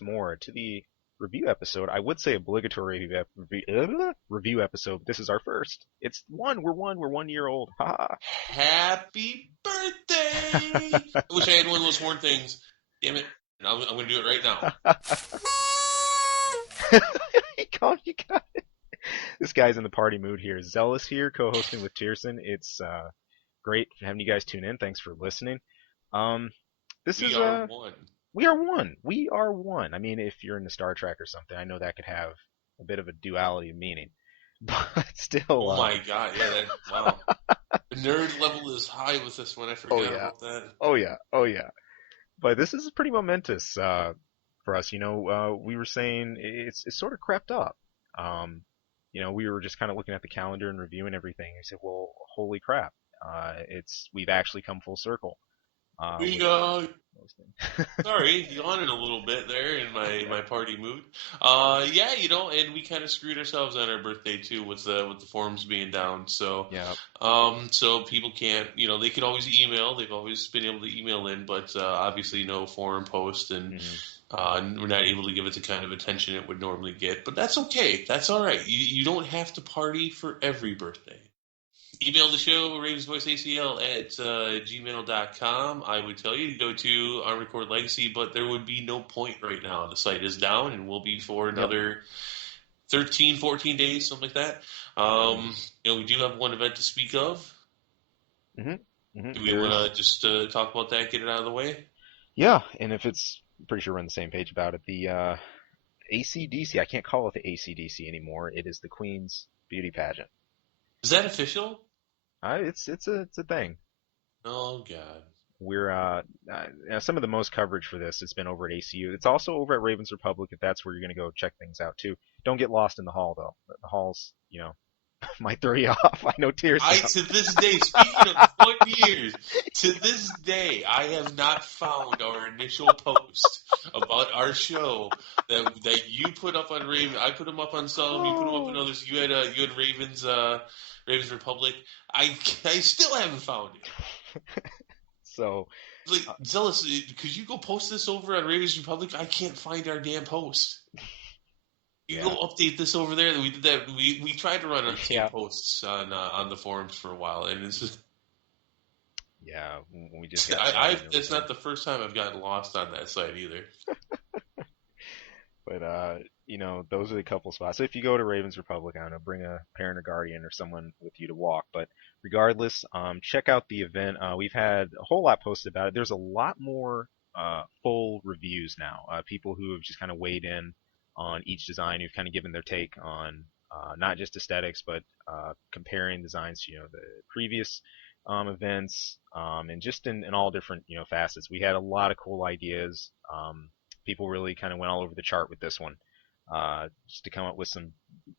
once more to the review episode. I would say obligatory review episode, but this is our first. It's one. We're one. We're 1 year old. Ha Happy birthday! I wish I had one of those horn things. Damn it. And I'm going to do it right now. ha. You got it. This guy's in the party mood here. Zealous here, co-hosting with Tierson. It's great having you guys tune in. Thanks for listening. Um, this We is are one. We are one. We are one. I mean, if you're into Star Trek or something, I know that could have a bit of a duality of meaning, but still. Oh my god, yeah, wow. The nerd level is high with this one. I forgot about that. Oh yeah. Oh yeah. But this is pretty momentous for us. We were saying it's sort of crept up. Um, we were just kind of looking at the calendar and reviewing everything. We said, well, holy crap, we've actually come full circle. We With sorry, yawning a little bit there in my party mood. Yeah, and we kind of screwed ourselves on our birthday too with the forums being down. So, Yeah. so people can't, they could always email. They've always been able to email in, but obviously no forum post, and we're not able to give it the kind of attention it would normally get. But that's okay. That's all right. You don't have to party for every birthday. Email the show, ravensvoiceacl at gmail.com. I would tell you to go to Armored Record Legacy, but there would be no point right now. The site is down and will be for another 13, 14 days, something like that. We do have one event to speak of. Mm-hmm. Mm-hmm. Do we want to just talk about that, get it out of the way? Yeah, and if it's pretty sure we're on the same page about it. The ACDC, I can't call it the ACDC anymore. It is the Queen's Beauty Pageant. Is that official? It's a thing. Oh God. We're some of the most coverage for this has been over at ACU. It's also over at Ravens Republic if that's where you're gonna go check things out too. Don't get lost in the hall though. The halls, might throw you off. I know tears. To this day, speaking of 1 years, to this day, I have not found our initial post about our show that you put up on Raven. I put them up on some. You put them up on others. You had Ravens Republic. I still haven't found it. So, like Zealous, could you go post this over on Ravens Republic? I can't find our damn post. You go update this over there. We did that. We tried to run our team posts on the forums for a while, and it's just we just. It's not the first time I've gotten lost on that site either. But those are the couple spots. So if you go to Ravens Republic, I don't know, bring a parent or guardian or someone with you to walk. But regardless, check out the event. We've had a whole lot posted about it. There's a lot more full reviews now. People who have just kind of weighed in on each design, who've kind of given their take on not just aesthetics, but comparing designs to the previous events, and just in all different facets. We had a lot of cool ideas. People really kind of went all over the chart with this one, just to come up with some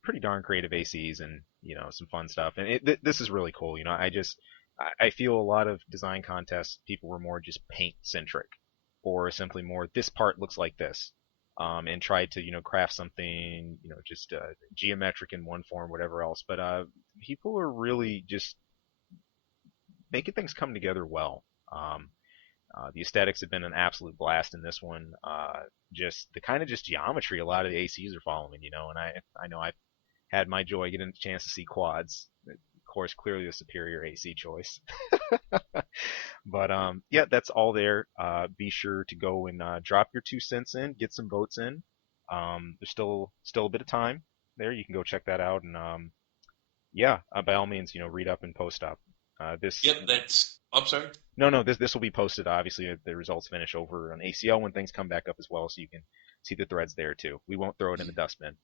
pretty darn creative ACs and some fun stuff. And this is really cool. I feel a lot of design contests people were more just paint centric, or simply more this part looks like this, and tried to craft something just geometric in one form, whatever else. But people are really just making things come together well. The aesthetics have been an absolute blast in this one. Just the kind of just geometry a lot of the ACs are following, and I know I've had my joy getting a chance to see quads. Of course, clearly the superior AC choice. But that's all there. Be sure to go and drop your 2 cents in, get some votes in. There's still a bit of time there. You can go check that out, and by all means, read up and post up. I'm sorry. No. This will be posted. Obviously, the results finish over on ACL when things come back up as well, so you can see the threads there too. We won't throw it in the dustbin.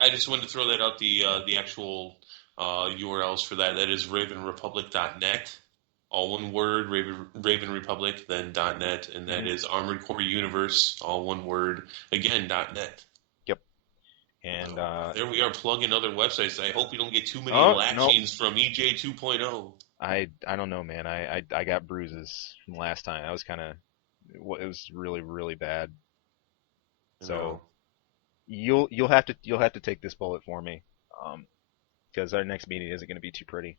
I just wanted to throw that out. The actual URLs for that. That is ravenrepublic.net. All one word. Raven Republic, then .net, and that is Armored Core Universe. All one word. Again, .net. Yep. And there we are plugging other websites. I hope we don't get too many latchings from EJ 2.0. I don't know, man. I got bruises from last time. I was it was really, really bad. So you'll have to take this bullet for me, because our next meeting isn't going to be too pretty.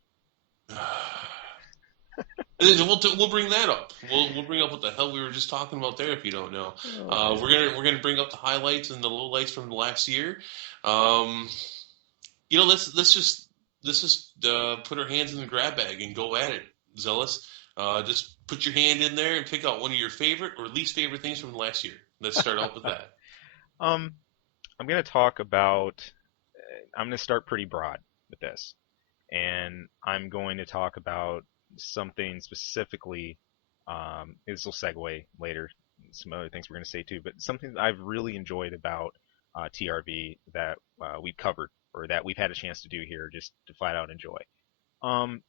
We'll bring that up. We'll bring up what the hell we were just talking about there. If you don't know, Oh man. we're gonna bring up the highlights and the lowlights from the last year. Um, let's just put our hands in the grab bag and go at it, Zealous. Just put your hand in there and pick out one of your favorite or least favorite things from the last year. Let's start out with that. Um, I'm gonna talk about. I'm gonna start pretty broad with this, and I'm going to talk about something specifically. This will segue later. Some other things we're going to say too, but something that I've really enjoyed about TRV that we've covered or that we've had a chance to do here, just to flat out enjoy. Um,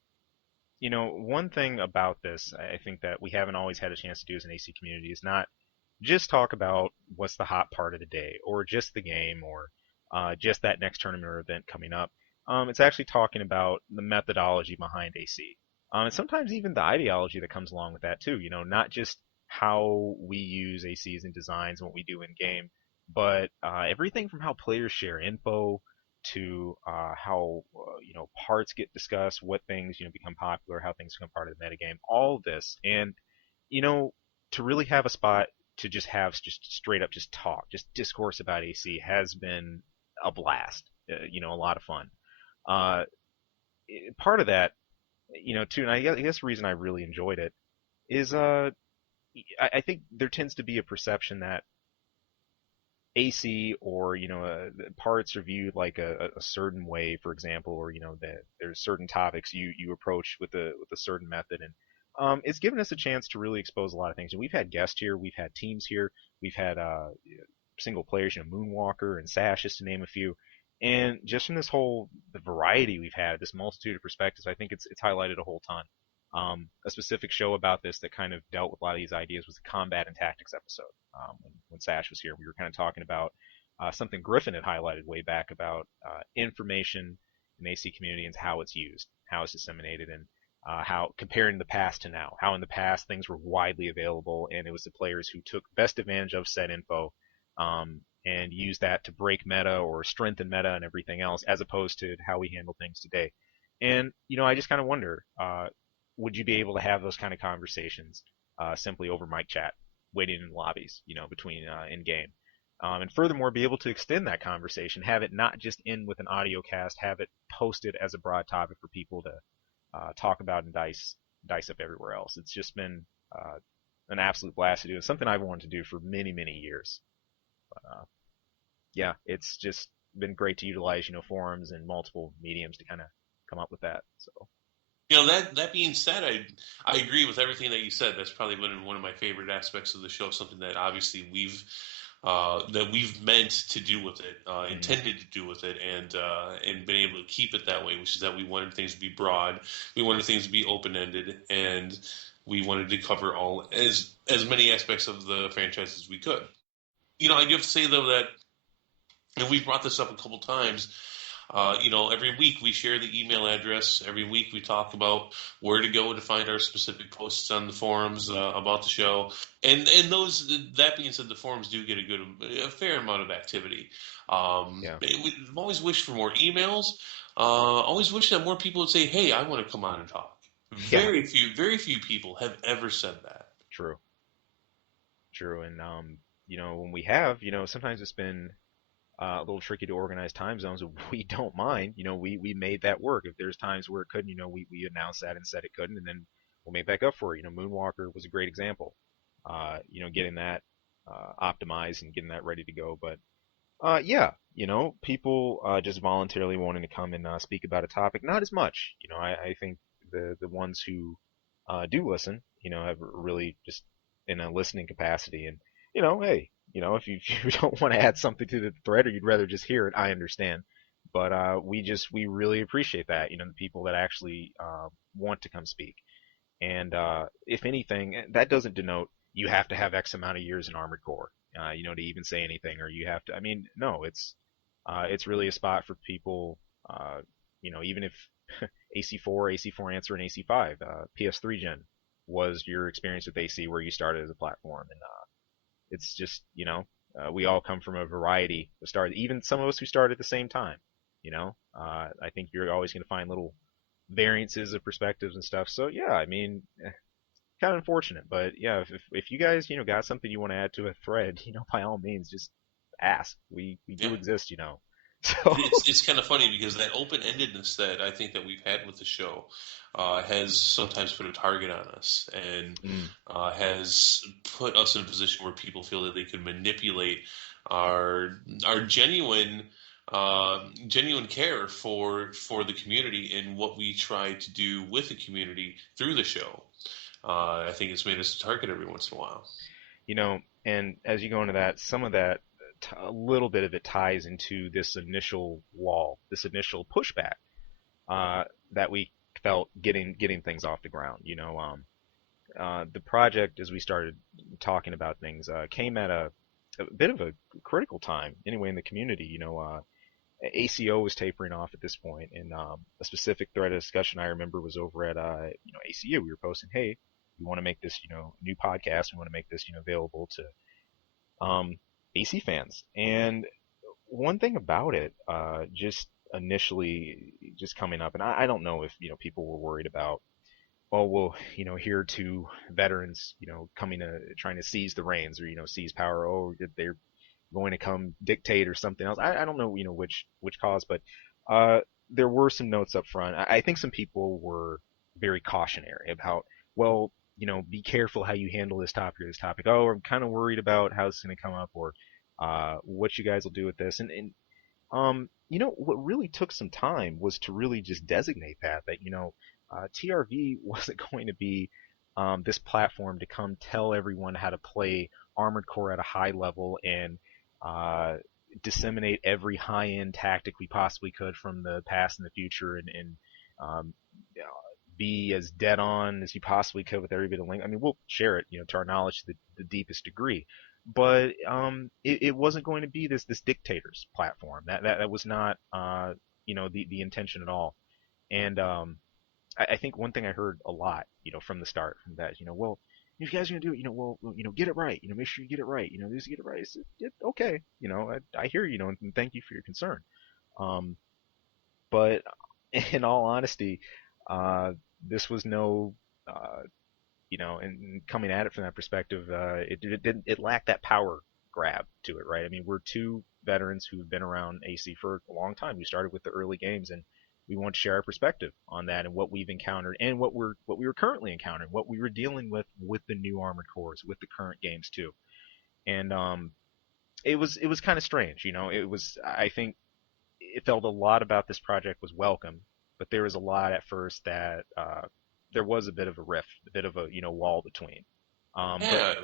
one thing about this, I think that we haven't always had a chance to do as an AC community is not just talk about what's the hot part of the day or just the game or just that next tournament or event coming up. It's actually talking about the methodology behind AC. And sometimes even the ideology that comes along with that too. Not just how we use ACs and designs and what we do in game, but everything from how players share info to how parts get discussed, what things become popular, how things become part of the metagame, all of this, and you know to really have a spot to just have just straight up just talk, just discourse about AC has been a blast. A lot of fun. Uh, Part of that, too, and I guess the reason I really enjoyed it is I think there tends to be a perception that AC or parts are viewed like a certain way, for example, or that there's certain topics you approach with a certain method, and it's given us a chance to really expose a lot of things. And we've had guests here, we've had teams here, we've had single players, Moonwalker and Sash, just to name a few. And just from this whole the variety we've had, this multitude of perspectives, I think it's highlighted a whole ton. A specific show about this that kind of dealt with a lot of these ideas was the combat and tactics episode. When Sash was here, we were kind of talking about something Griffin had highlighted way back about information in the AC community and how it's used, how it's disseminated, and how comparing the past to now. How in the past things were widely available, and it was the players who took best advantage of said info and used that to break meta or strengthen meta and everything else, as opposed to how we handle things today. And I just kind of wonder, would you be able to have those kind of conversations simply over mic chat, waiting in lobbies, between in game? And furthermore, be able to extend that conversation, have it not just end with an audio cast, have it posted as a broad topic for people to talk about and dice up everywhere else. It's just been an absolute blast to do. It's something I've wanted to do for many, many years. But yeah, it's just been great to utilize, forums and multiple mediums to kind of come up with that. So That being said, I agree with everything that you said. That's probably been one of my favorite aspects of the show. Something that obviously we've meant to do with it, mm, intended to do with it, and been able to keep it that way. Which is that we wanted things to be broad, we wanted things to be open ended, and we wanted to cover all as many aspects of the franchise as we could. I do have to say though that, and we've brought this up a couple times. Every week we share the email address. Every week we talk about where to go to find our specific posts on the forums about the show. And those, that being said, the forums do get a fair amount of activity. yeah, We've always wished for more emails. Always wish that more people would say, "Hey, I want to come on and talk." yeah, Very few people have ever said that. true, true. And when we have, sometimes it's been a little tricky to organize time zones. We don't mind. We made that work. If there's times where it couldn't, we announced that and said it couldn't, and then we'll make that up for it. Moonwalker was a great example. Getting that optimized and getting that ready to go. But yeah, people just voluntarily wanting to come and speak about a topic, not as much. I think the ones who do listen, have really just in a listening capacity. And hey, if you don't want to add something to the thread or you'd rather just hear it, I understand. But we really appreciate that. The people that actually want to come speak. And if anything, that doesn't denote you have to have X amount of years in Armored Core, to even say anything, or you have to. I mean, no, it's really a spot for people. Even if AC4, AC4 Answer, and AC5, PS3 gen was your experience with AC, where you started as a platform, and it's just we all come from a variety of stars. Even some of us who started at the same time. I think you're always going to find little variances of perspectives and stuff. So yeah, I mean, kind of unfortunate, but yeah, if you guys got something you want to add to a thread, by all means, just ask. We Yeah. do exist. So It's kind of funny because that open endedness that I think that we've had with the show has sometimes put a target on us and mm, has put us in a position where people feel that they could manipulate our genuine care for the community and what we try to do with the community through the show. I think it's made us a target every once in a while. and as you go into that, some of that, a little bit of it ties into this initial wall, this initial pushback uh, that we felt getting things off the ground. The project, as we started talking about things, came at a bit of a critical time anyway in the community. ACO was tapering off at this point, and a specific thread of discussion I remember was over at ACU. We were posting, hey, we want to make this new podcast. We want to make this available to AC fans. And one thing about it, just initially just coming up, and I don't know if people were worried about, oh well, here are two veterans, coming to trying to seize the reins or seize power. Oh, they're going to come dictate or something else. I don't know, which cause, but uh, there were some notes up front. I think some people were very cautionary about, well, be careful how you handle this topic or this topic. Oh, I'm kind of worried about how it's going to come up or what you guys will do with this. And what really took some time was to really just designate that TRV wasn't going to be this platform to come tell everyone how to play Armored Core at a high level and uh, disseminate every high-end tactic we possibly could from the past and the future, and um, be as dead on as you possibly could with every bit of link. I mean, we'll share it, to our knowledge to the deepest degree, but it wasn't going to be this dictator's platform. That was not the intention at all. And I think one thing I heard a lot, from the start, from that, well, if you guys are gonna do it, well, get it right, make sure you get it right, just get it right. It's, okay, I hear you, and thank you for your concern. Um, but in all honesty, uh, this was no, uh, and coming at it from that perspective, it lacked that power grab to it, right? I mean, we're two veterans who've been around AC for a long time. We started with the early games, and we want to share our perspective on that and what we've encountered and what we were currently encountering, what we were dealing with the new Armored Cores, with the current games too. And it was kind of strange, It was, I think it felt a lot about this project was welcome, but there was a lot at first that there was a bit of a rift, a bit of a wall between. But Yeah.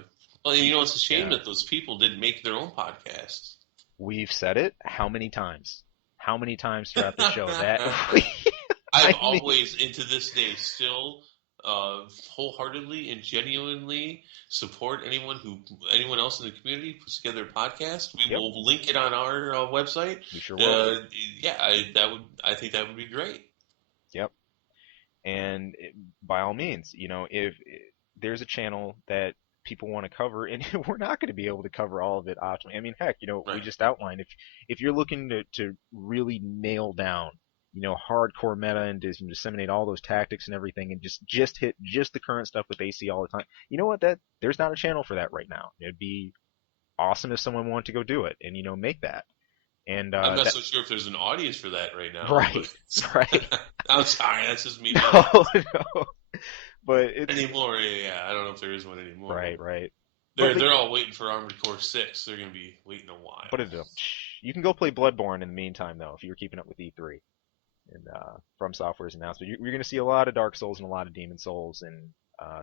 Well, it's a shame yeah, that those people didn't make their own podcast. we've said it how many times? How many times throughout the show that we, I've I mean, always, and to this day, still wholeheartedly and genuinely support anyone else in the community puts together a podcast. We yep, will link it on our website. we sure will. Uh, yeah, I think that would be great. Yep. And by all means, if there's a channel that people want to cover, and we're not going to be able to cover all of it optimally. I mean, heck, we Right. just outlined, if you're looking to really nail down, hardcore meta and just disseminate all those tactics and everything, and just hit just the current stuff with AC all the time. You know what? That there's not a channel for that right now. It'd be awesome if someone wanted to go do it and make that. And I'm not that so sure if there's an audience for that right now, right, but right. I'm sorry, that's just me being No, no. But it's anymore. Yeah, I don't know if there is one anymore, but right, right. But they're all waiting for Armored Core 6. They're going to be waiting a But while. it, you can go play Bloodborne in the meantime, though, if you're keeping up with E3 and From Software's announcement. You're going to see a lot of Dark Souls and a lot of Demon Souls and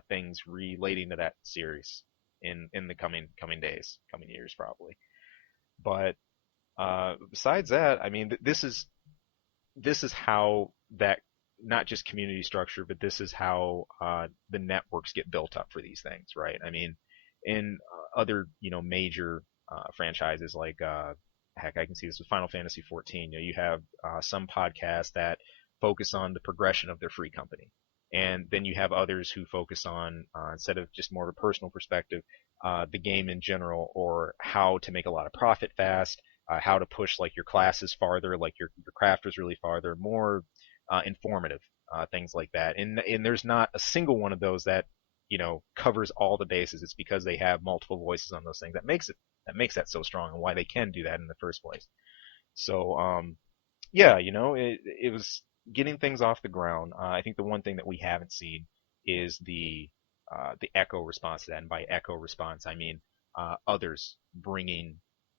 things relating to that series in the coming days, coming years probably. But besides that, I mean, this is how that not just community structure, but this is how the networks get built up for these things, right? I mean, in other major franchises like heck, I can see this with Final Fantasy 14. You have some podcasts that focus on the progression of their free company, and then you have others who focus on instead of just more of a personal perspective, the game in general, or how to make a lot of profit fast, how to push like your classes farther, like your crafters really farther, more informative. things like that. And there's not a single one of those that covers all the bases. It's because they have multiple voices on those things that makes that so strong and why they can do that in the first place. So yeah, it was getting things off the ground. I think the one thing that we haven't seen is the echo response to that. And by echo response, I mean others bringing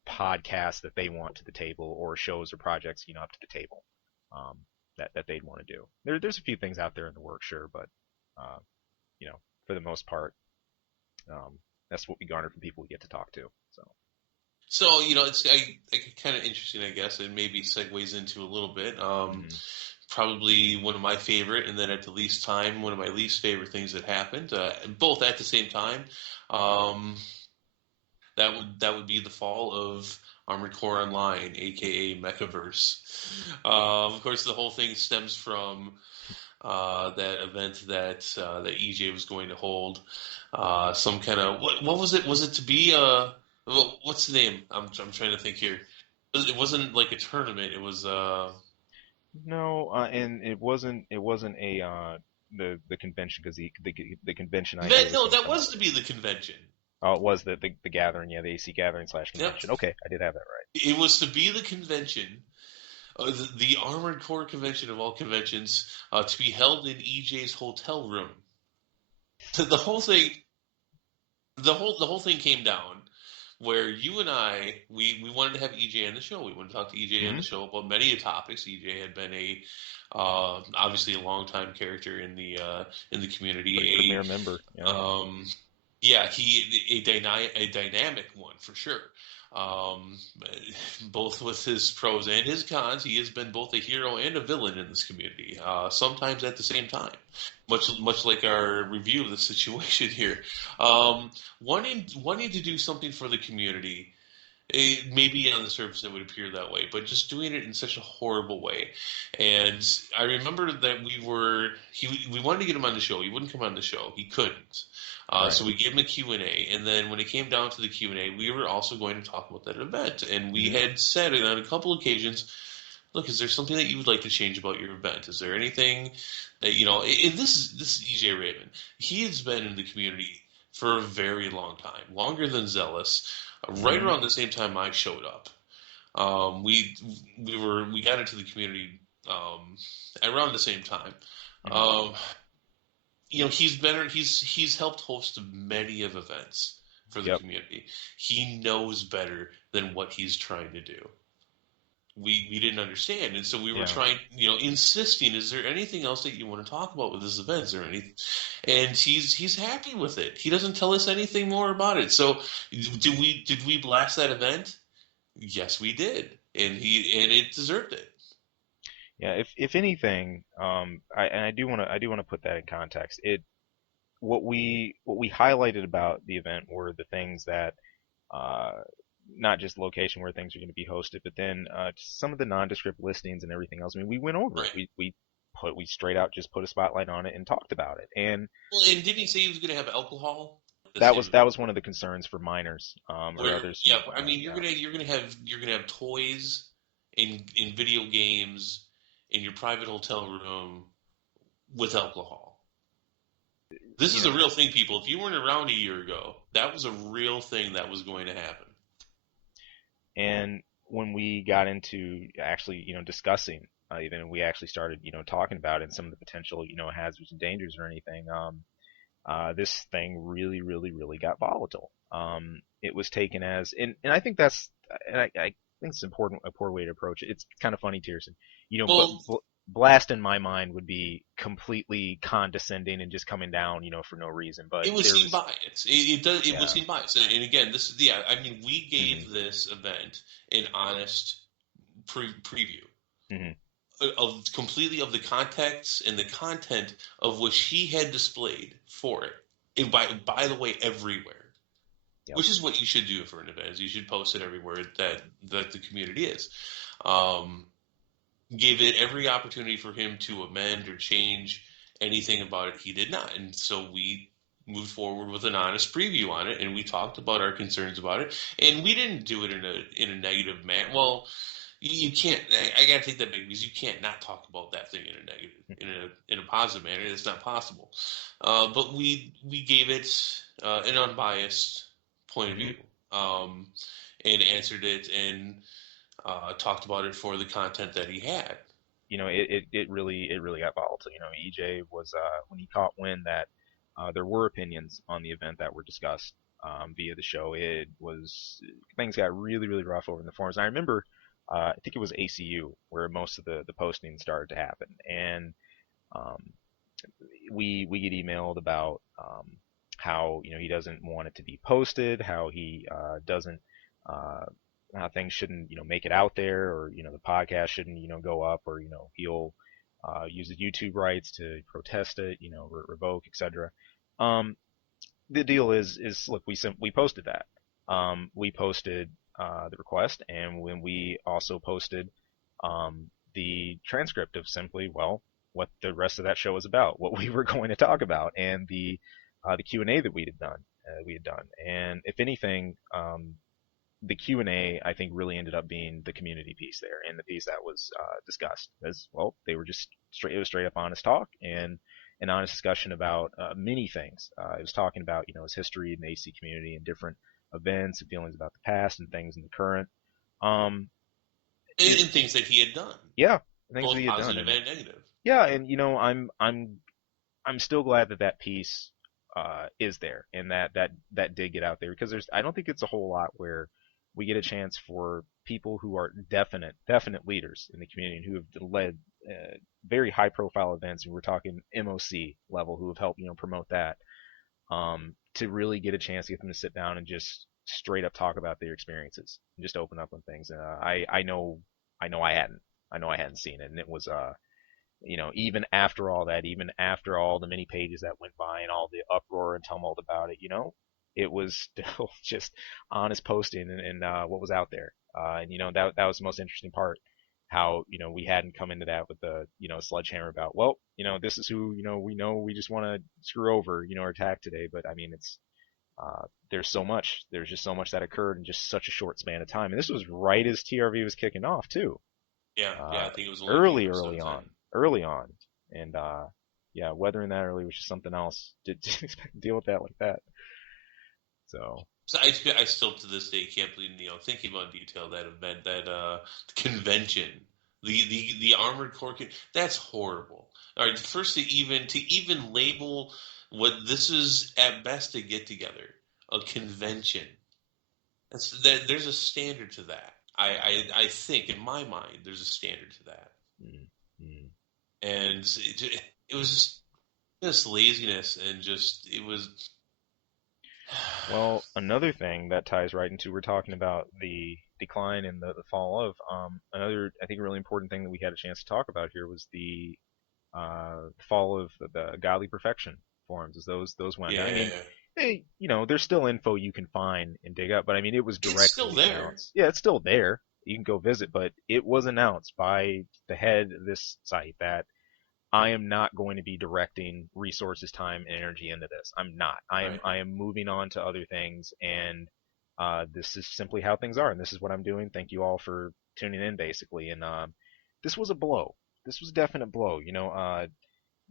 podcasts that they want to the table or shows or projects, up to the table um, that they'd want to do. There's a few things out there in the works, sure, but uh, for the most part, that's what we garner from people we get to talk to. So, it's kind of interesting, I guess, and maybe segues into a little bit. Mm-hmm. Probably one of my favorite, and then at the least time, one of my least favorite things that happened, both at the same time. Um, that would be the fall of Armored Core Online, aka Mechaverse. Of course, the whole thing stems from that event that EJ was going to hold. Some kind of what was it? Was it to be what's the name? I'm trying to think here. It wasn't like a tournament. It was No, and it wasn't a the convention because the convention idea was no, going to that come. was to be the convention. Oh, it was the gathering, yeah, the AC gathering slash Yep, convention. Okay, I did have that right. it was to be the convention, the Armored Core convention of all conventions, to be held in EJ's hotel room. The whole thing, the whole thing came down where you and we wanted to have EJ on the show. We wanted to talk to EJ on Mm-hmm. the show about many topics. EJ had been obviously a longtime character in the community. Premier member, yeah. Yeah, a dynamic one for sure. Um, Both with his pros and his cons, he has been both a hero and a villain in this community. Sometimes at the same time, much like our review of the situation here. Wanting to do something for the community. Maybe on the surface it would appear that way, but just doing it in such a horrible way. And I remember that we wanted to get him on the show. He wouldn't come on the show. He couldn't. Right. So we gave him a Q&A, and then when it came down to the Q&A, we were also going to talk about that event. And we had said it on a couple occasions, look, is there something that you would like to change about your event? Is there anything that, and this is EJ Raven. He has been in the community for a very long time, longer than Zealous. Right around the same time I showed up, we got into the community around the same time. He's helped host many of events for the community. He knows better than what he's trying to do. We didn't understand, and so we were trying, insisting. Is there anything else that you want to talk about with this event? Is there anything? And he's happy with it. He doesn't tell us anything more about it. So, did we blast that event? Yes, we did, and it deserved it. Yeah, if anything, I do want to put that in context. What we highlighted about the event were the things that uh, not just location where things are going to be hosted, but then just some of the nondescript listings and everything else. I mean, we went over Right. it. We straight out just put a spotlight on it and talked about it. And Well, and didn't he say he was going to have alcohol? that was one of the concerns for miners or others. Yeah, I mean, you're gonna have toys in video games in your private hotel room with alcohol. This is a real thing, people. If you weren't around a year ago, that was a real thing that was going to happen. And when we got into actually, discussing, even we actually started, talking about it and some of the potential, hazards and dangers or anything, this thing really, really, really got volatile. It was taken as, and I think I think it's important, a poor way to approach it. It's kind of funny, Tierson. But blast in my mind would be completely condescending and just coming down, for no reason. But it would seem biased. It would seem biased. And again, I mean, we gave this event an honest preview of completely of the context and the content of which he had displayed for it. And by the way, everywhere. Yep. Which is what you should do for an event. Is you should post it everywhere that the community is. Gave it every opportunity for him to amend or change anything about it. He did not, and so we moved forward with an honest preview on it, and we talked about our concerns about it. And we didn't do it in a negative manner. Well, you can't. I gotta take that back because you can't not talk about that thing in a negative, in a positive manner. It's not possible. But we gave it an unbiased point of Hmm. view, and answered it and talked about it for the content that he had. It really got volatile. EJ was when he caught wind that there were opinions on the event that were discussed via the show. It was things got really really rough over in the forums. And I remember, I think it was ACU where most of the posting started to happen, and um, we get emailed about how he doesn't want it to be posted, how he doesn't uh, how things shouldn't make it out there, or the podcast shouldn't go up, or he'll use the YouTube rights to protest it, revoke, etc. Um, the deal is look, we posted that. We posted the request, and when we also posted the transcript of simply, well, what the rest of that show was about, what we were going to talk about, and the Q&A that we had done. And if anything, the Q&A I think really ended up being the community piece there, and the piece that was discussed, as well, they were just straight. It was straight up honest talk and an honest discussion about many things. It was talking about his history in the AC community and different events and feelings about the past and things in the current. Um, it, And things that he had done, yeah, things that both he had done, positive and and negative. yeah, and I'm still glad that that piece is there, and that did get out there, because I don't think it's a whole lot where we get a chance for people who are definite leaders in the community and who have led very high profile events, and we're talking MOC level, who have helped promote that, to really get a chance to get them to sit down and just straight up talk about their experiences and just open up on things. I know I hadn't seen it, and it was even after all that, even after all the many pages that went by and all the uproar and tumult about it, it was still just honest posting and what was out there. And that was the most interesting part. How we hadn't come into that with the sledgehammer about, well, this is who we just want to screw over or attack today. But I mean, there's just so much that occurred in just such a short span of time, and this was right as TRV was kicking off too, Yeah, I think it was only a few early, months at early a time. on, early on, and yeah, weathering that early was just something else. Didn't expect to deal with that like that. So So I still to this day can't believe thinking about in detail that event, that convention, the Armored Core that's horrible. All right, first to even label what this is at best a get together, a convention. There's a standard to that. I think in my mind there's a standard to that, mm, mm. and it was just laziness and just it was. Well, another thing that ties right into, we're talking about the decline and the fall of, another, I think, really important thing that we had a chance to talk about here was the fall of the Godly Perfection forums, as those went down. I mean, Yeah, hey, there's still info you can find and dig up, but I mean, it was it's still directly there. announced. Yeah, it's still there. You can go visit, but it was announced by the head of this site that I am not going to be directing resources, time, and energy into this. I'm not. I am Right. I am moving on to other things, and this is simply how things are, and this is what I'm doing. Thank you all for tuning in, basically. And this was a blow. This was a definite blow.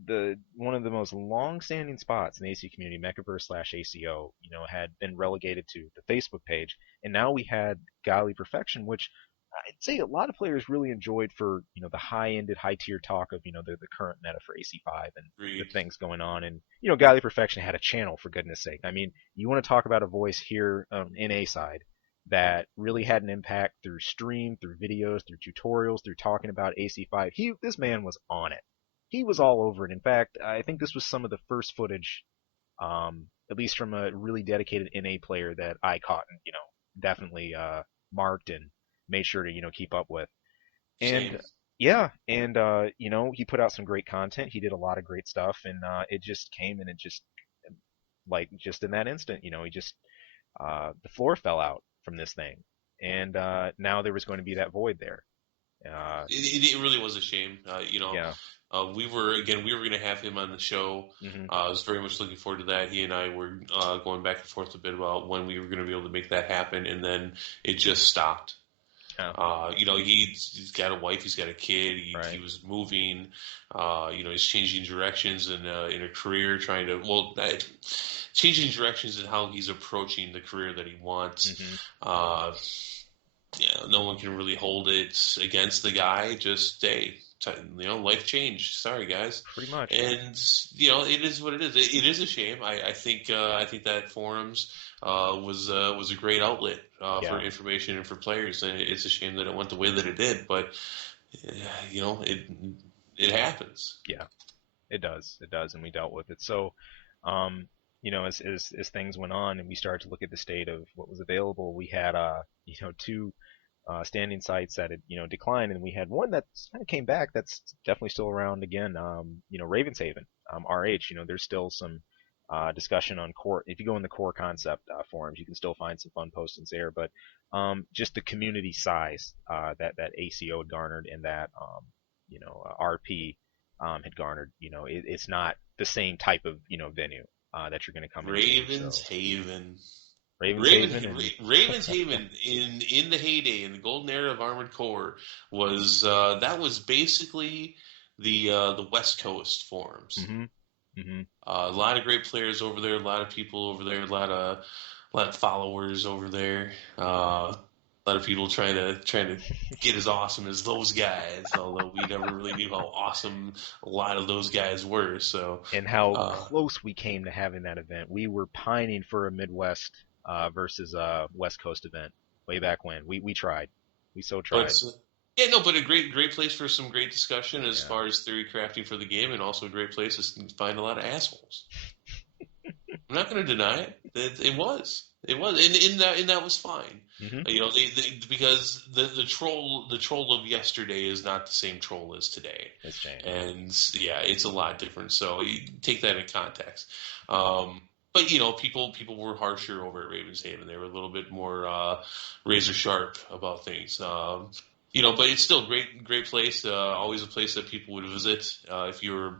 The one of the most long-standing spots in the AC community, Mechaverse/ACO, had been relegated to the Facebook page, and now we had Godly Perfection, which I'd say a lot of players really enjoyed for the high-ended, high-tier talk of the current meta for AC5 and the Agreed. things going on. And Godly Perfection had a channel, for goodness sake. I mean, you want to talk about a voice here in A side that really had an impact through stream, through videos, through tutorials, through talking about AC5. This man was on it. He was all over it. In fact, I think this was some of the first footage, at least from a really dedicated NA player, that I caught and definitely marked and made sure to keep up with. And Same. yeah, and he put out some great content. He did a lot of great stuff, and it just came, and it just, like, just in that instant, he just the floor fell out from this thing, and now there was going to be that void there. Uh, It really was a shame. yeah. We were going to have him on the show. Hmm. I was very much looking forward to that. He and I were going back and forth a bit about when we were going to be able to make that happen, and then it just stopped. Yeah. He's got a wife, he's got a kid, he Right. was moving, he's changing directions in a career, changing directions in how he's approaching the career that he wants. Hmm. Uh, no one can really hold it against the guy. Just life changed. Sorry, guys. Pretty much. And it is what it is. It is a shame. I think that forums was a great outlet for Yeah. information and for players. And it's a shame that it went the way that it did. But uh, it happens. Yeah. It does. It does, and we dealt with it. So, um, as things went on and we started to look at the state of what was available, we had two standing sites that had declined, and we had one that kind of came back. That's definitely still around again. Ravenshaven, RH. There's still some discussion on core. If you go in the core concept forums, you can still find some fun postings there. But just the community size that ACO had garnered and that RP had garnered, it's not the same type of venue that you're going to come into. So Ravenshaven. Ravenshaven and Ravenshaven in the heyday in the golden era of Armored Core was that was basically the West Coast forums. hmm hmm A lot of great players over there, a lot of people over there, a lot of followers over there. A lot of people trying to get as awesome as those guys, although we never really knew how awesome a lot of those guys were. So, and how uh, close we came to having that event. We were pining for a Midwest versus West Coast event way back when. We tried. We so but tried. yeah, no, but a great place for some great discussion as Yeah. far as theory crafting for the game, and also a great place to find a lot of assholes. I'm not going to deny it. It was, and that was fine. hmm Because the troll of yesterday is not the same troll as today, It's changed. and yeah, it's a lot different. So you take that in context. But people were harsher over at Ravenshaven. They were a little bit more razor sharp about things. But it's still great place. Always a place that people would visit if you're,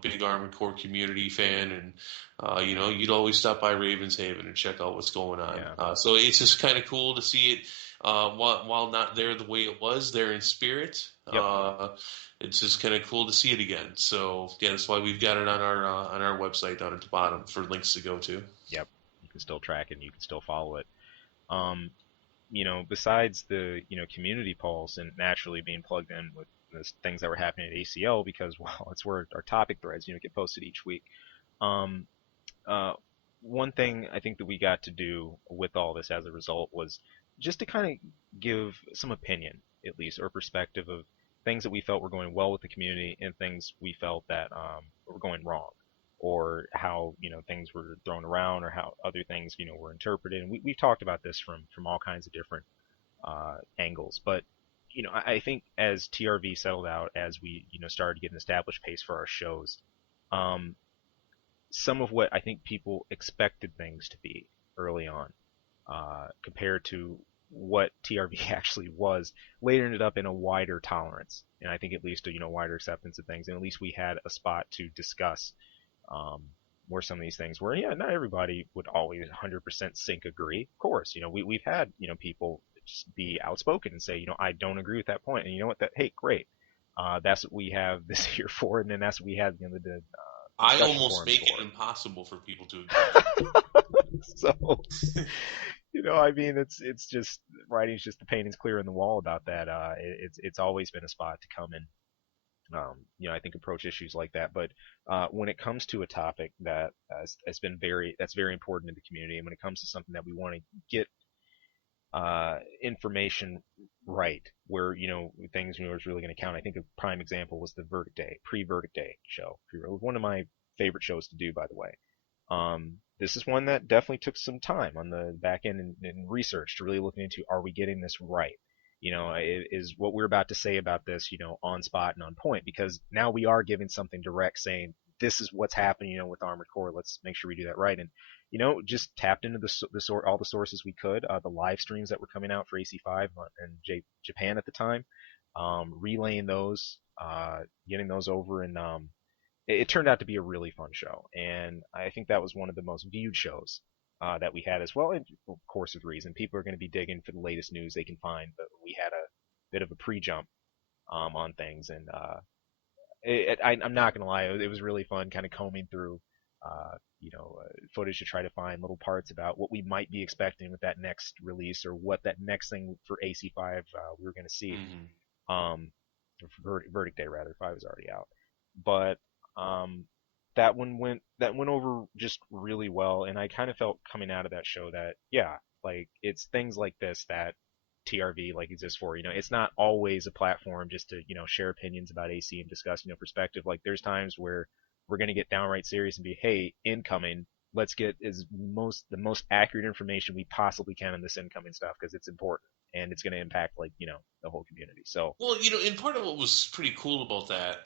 big Armored Core community fan, and you'd always stop by Ravenshaven and check out what's going on. Yeah. So it's just kind of cool to see it while not there the way it was there in spirit. Yep. It's just kind of cool to see it again. So yeah, that's why we've got it on our website down at the bottom for links to go to. Yep. You can still track it and you can still follow it. Um, besides the community pulse and naturally being plugged in with the things that were happening at ACL because well, it's where our topic threads get posted each week. Um, uh, One thing I think that we got to do with all this as a result was just to kind of give some opinion, at least, or perspective of things that we felt were going well with the community and things we felt that were going wrong, or how things were thrown around, or how other things were interpreted. And we've talked about this from all kinds of different angles, but I think as TRV settled out, as we started to get an established pace for our shows, um, some of what I think people expected things to be early on, compared to what TRV actually was, later ended up in a wider tolerance, and I think at least a wider acceptance of things, and at least we had a spot to discuss um, where some of these things were. Yeah, not everybody would always 100% sync agree. Of course, we've had people just be outspoken and say, I don't agree with that point, and you know what? That hey, great. That's what we have this here for, and then that's what we have the I discussion almost forums make it for. impossible for people to agree. So, I mean, it's just writing's just the painting's clear in the wall about that. It's always been a spot to come in. I think approach issues like that. But when it comes to a topic that has been that's very important to the community, and when it comes to something that we want to get information right, where things is really going to count. I think a prime example was the Verdict Day, pre-Verdict Day show. It was one of my favorite shows to do, by the way. This is one that definitely took some time on the back end and research to really look into, are we getting this right? Is what we're about to say about this, on spot and on point? Because now we are giving something direct, saying this is what's happening, with Armored Core. Let's make sure we do that right. And just tapped into all the sources we could, the live streams that were coming out for AC5 and Japan at the time, relaying those, getting those over, and it turned out to be a really fun show, and I think that was one of the most viewed shows that we had as well. And of course, with reason, people are going to be digging for the latest news they can find, but we had a bit of a pre-jump on things, and I'm not gonna lie, it was really fun, kind of combing through, footage to try to find little parts about what we might be expecting with that next release, or what that next thing for AC5 we were gonna see. Mm-hmm. Um, Verdict Day rather, 5 is already out, but um, that went over just really well, and I kind of felt coming out of that show that yeah, like it's things like this that TRV like exists for. It's not always a platform just to share opinions about AC and discuss perspective. Like there's times where we're gonna get downright serious and be, hey, incoming. Let's get the most accurate information we possibly can on this incoming stuff because it's important and it's going to impact like the whole community. So Well, and part of what was pretty cool about that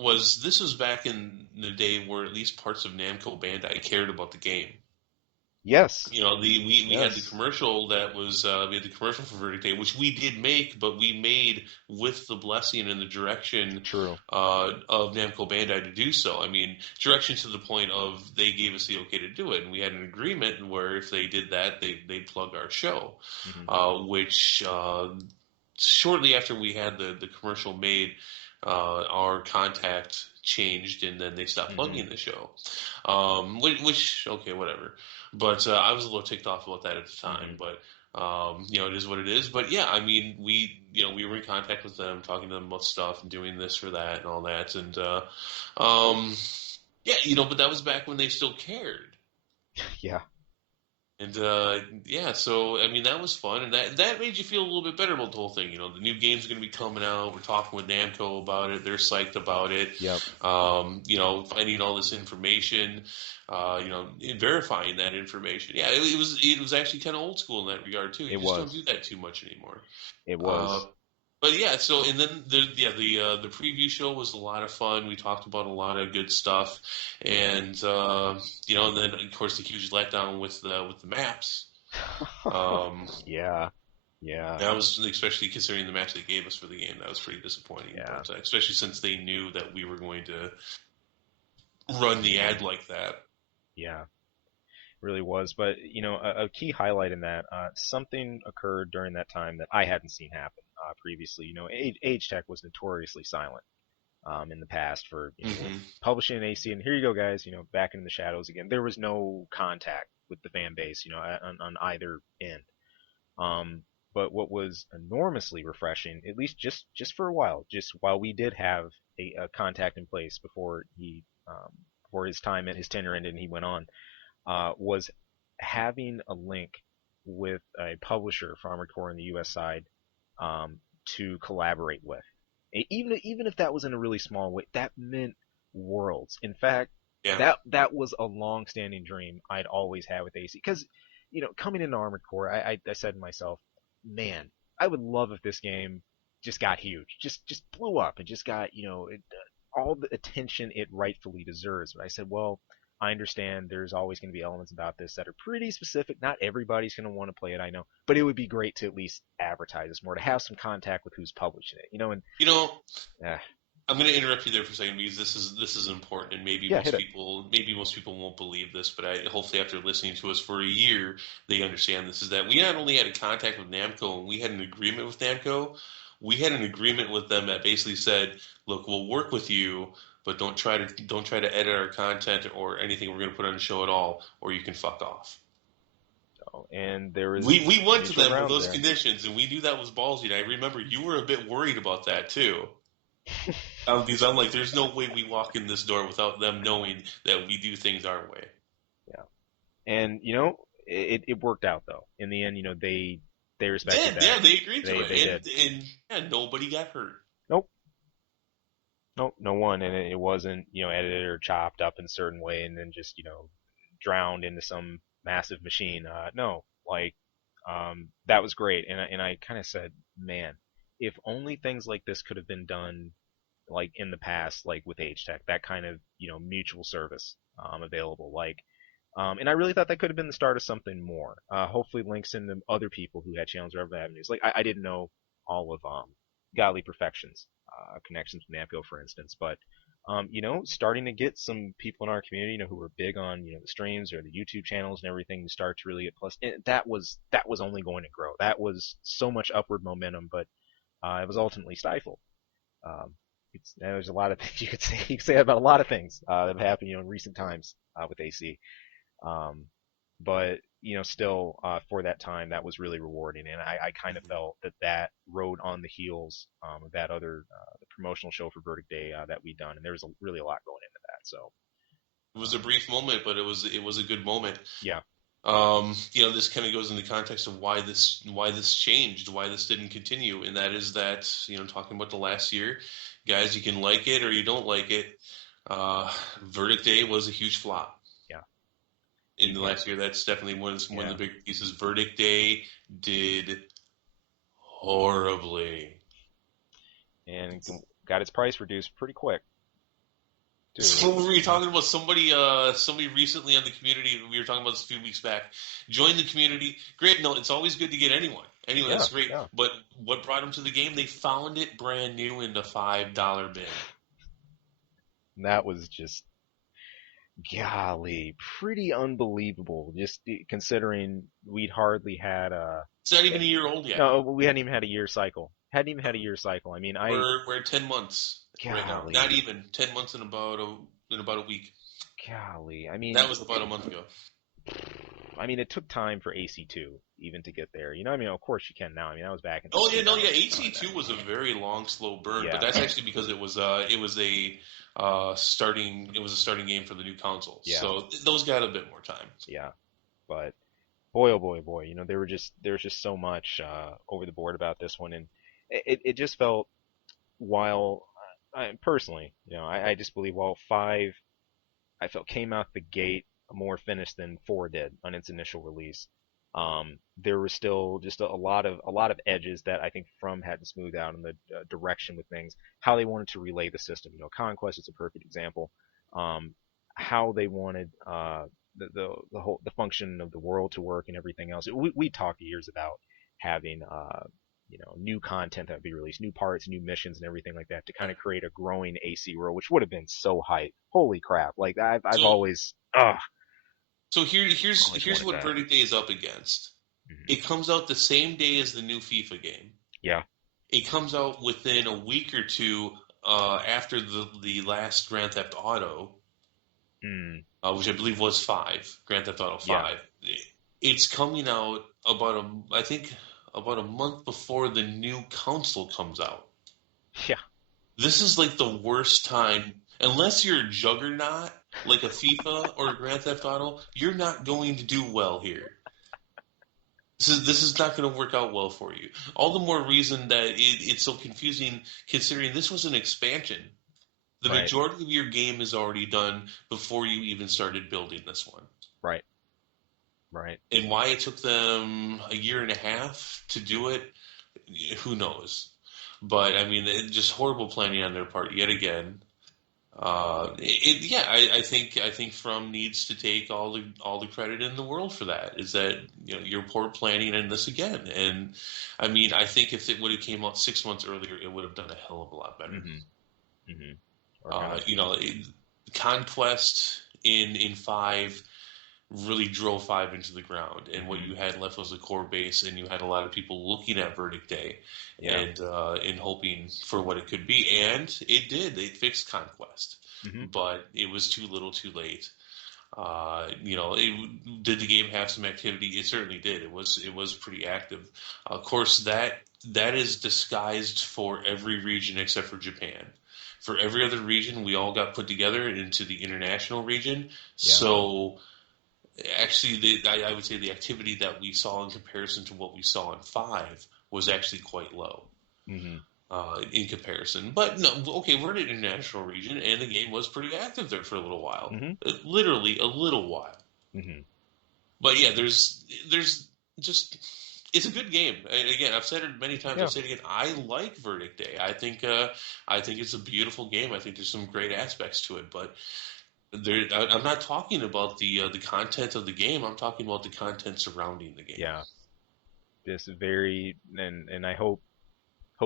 was this was back in the day where at least parts of Namco Bandai cared about the game. yes, We had the yes, commercial that was we had the commercial for Verdict Day, which we did make, but we made with the blessing and the direction true. of Namco Bandai to do so. I mean, direction to the point of they gave us the okay to do it, and we had an agreement where if they did that, they'd plug our show, Hmm. which shortly after we had the commercial made, our contact changed, and then they stopped Hmm. plugging the show. Which okay, whatever. But I was a little ticked off about that at the time. Hmm. But it is what it is. But yeah, I mean, we were in contact with them, talking to them about stuff and doing this for that and all that. And um, yeah, but that was back when they still cared. Yeah, And yeah, so I mean that was fun, and that made you feel a little bit better about the whole thing. The new game's going to be coming out. We're talking with Namco about it. They're psyched about it. yep, Finding all this information, and verifying that information. Yeah, it was actually kind of old school in that regard too. You it just don't do was, that too much anymore. it Uh, was. but yeah, so and then the preview show was a lot of fun. We talked about a lot of good stuff, and and then of course the huge letdown with the maps. Um, Yeah, yeah, that was especially considering the maps they gave us for the game. That was pretty disappointing, yeah, but especially since they knew that we were going to run the ad like that. yeah. Really was. But a key highlight in that, something occurred during that time that I hadn't seen happen previously. Age Tech was notoriously silent in the past for Hmm. publishing an AC, and here you go, guys. Back in the shadows again. There was no contact with the fan base, on either end. Um, but what was enormously refreshing, at least just for a while, just while we did have a contact in place before his time and his tenure ended and he went on, was having a link with a publisher for Armored Core on the U.S. side to collaborate with. Even if that was in a really small way, that meant worlds. In fact, Yeah. that was a long-standing dream I'd always had with AC. Because coming into Armored Core, I said to myself, man, I would love if this game just got huge, just blew up, and just got all the attention it rightfully deserves. But I said, well, I understand there's always going to be elements about this that are pretty specific. Not everybody's going to want to play it, I know, but it would be great to at least advertise this more, to have some contact with who's publishing it, and You know, uh, I'm going to interrupt you there for a second because this is important, and yeah, hit it. maybe most people won't believe this, but hopefully after listening to us for a year, they understand this. Is that we not only had a contact with Namco and we had an agreement with Namco, we had an agreement with them that basically said, "Look, we'll work with you, but don't try to edit our content or anything we're going to put on the show at all, or you can fuck off." And there is We went to mutual them with ground those there. conditions, and we knew that was ballsy. And I remember you were a bit worried about that too. Because I'm like, there's no way we walk in this door without them knowing that we do things our way. Yeah, and it worked out though. In the end, they respected Did that. yeah, they agreed to They it, did. and yeah, nobody got hurt. Nope. Nope, no one, and it wasn't edited or chopped up in a certain way and then just drowned into some massive machine. No, like that was great, and I kind of said, man, if only things like this could have been done like in the past, like with H Tech, that kind of mutual service available, like. And I really thought that could have been the start of something more. Hopefully, links into other people who had channels or other avenues. Like I didn't know all of Godly Perfections connections with Namco, for instance, but Starting to get some people in our community, who were big on, the streams or the YouTube channels and everything, to start to really get plus. That was only going to grow. That was so much upward momentum, but it was ultimately stifled. Um, there's a lot of things you could say. You could say that about a lot of things that have happened, in recent times with AC. Um, but still, for that time, that was really rewarding, and I kind of felt that rode on the heels of that other the promotional show for Verdict Day that we'd done, and there was really a lot going into that. So It was a brief moment, but it was a good moment. yeah, This kind of goes in the context of why this changed, why this didn't continue, and that is that, talking about the last year, guys, you can like it or you don't like it. Verdict Day was a huge flop yeah, in the yeah, last year. That's definitely one of yeah, the big pieces. Verdict Day did horribly. and got its price reduced pretty quick too. So we were talking about somebody recently on the community. We were talking about this a few weeks back. Join the community. Great. No, it's always good to get anyone. Anyone, Yeah, that's great. yeah, But what brought them to the game? They found it brand new in the $5 bin. and that was just golly, pretty unbelievable. Just considering we'd hardly had It's not even a year old yet. no, we hadn't even had a year cycle. Hadn't even had a year cycle. I mean, We're at 10 months right now. Not golly, even 10 months in about a week. golly. I mean, That was about a month ago. it took time for AC2 even to get there. Of course you can now. That was back in Oh yeah, no, yeah. 2000, something like AC2 was a very long, slow burn, but that. that's actually because it was a starting game for the new consoles. Yeah, So those got a bit more time. yeah. But boy, oh boy, boy, there was just so much over the board about this one, and it just felt while personally, I just believe while five I felt came out the gate more finished than four did on its initial release. There was still just a lot of edges that I think From had to smooth out in the direction with things, how they wanted to relay the system. Conquest is a perfect example. Um, how they wanted the function of the world to work and everything else. We talked years about having new content that would be released, new parts, new missions, and everything like that to kind of create a growing AC world, which would have been so hype. Holy crap! Like I've So always so here's wanted what that. Verdict Day is up against. Hmm. It comes out the same day as the new FIFA game. Yeah. It comes out within a week or two after the last Grand Theft Auto, Mm. which I believe was Grand Theft Auto Yeah. 5. It's coming out I think about a month before the new console comes out. Yeah. This is like the worst time, unless you're a juggernaut like a FIFA or a Grand Theft Auto, you're not going to do well here. This is not going to work out well for you. All the more reason that it's so confusing, considering this was an expansion. The Right. majority of your game is already done before you even started building this one. Right. Right. And why it took them a year and a half to do it, who knows? But I mean, just horrible planning on their part yet again. Yeah, I think From needs to take all the credit in the world for that. Is that your poor planning in this again? And I mean, I think if it would have came out 6 months earlier, it would have done a hell of a lot better. Hmm. Hmm. Uh, you know, it, Conquest in five really drove five into the ground, and what Hmm. you had left was a core base, and you had a lot of people looking at Verdict Day Yeah. and hoping for what it could be, and it did. They fixed Conquest, Hmm. but it was too little, too late. Did the game have some activity? It certainly did. It was pretty active. Of course, that is disguised for every region except for Japan. For every other region, we all got put together into the international region. Yeah. So actually, I would say the activity that we saw in comparison to what we saw in five was actually quite low Hmm. in comparison. But no, okay, we're in an international region, and the game was pretty active there for a little while, Hmm. literally a little while. Hmm. But yeah, there's just it's a good game. And again, I've said it many times. I'll Yeah. say it again. I like Verdict Day. I think it's a beautiful game. I think there's some great aspects to it, but I'm not talking about the content of the game. I'm talking about the content surrounding the game. Yeah. This is very, and I hope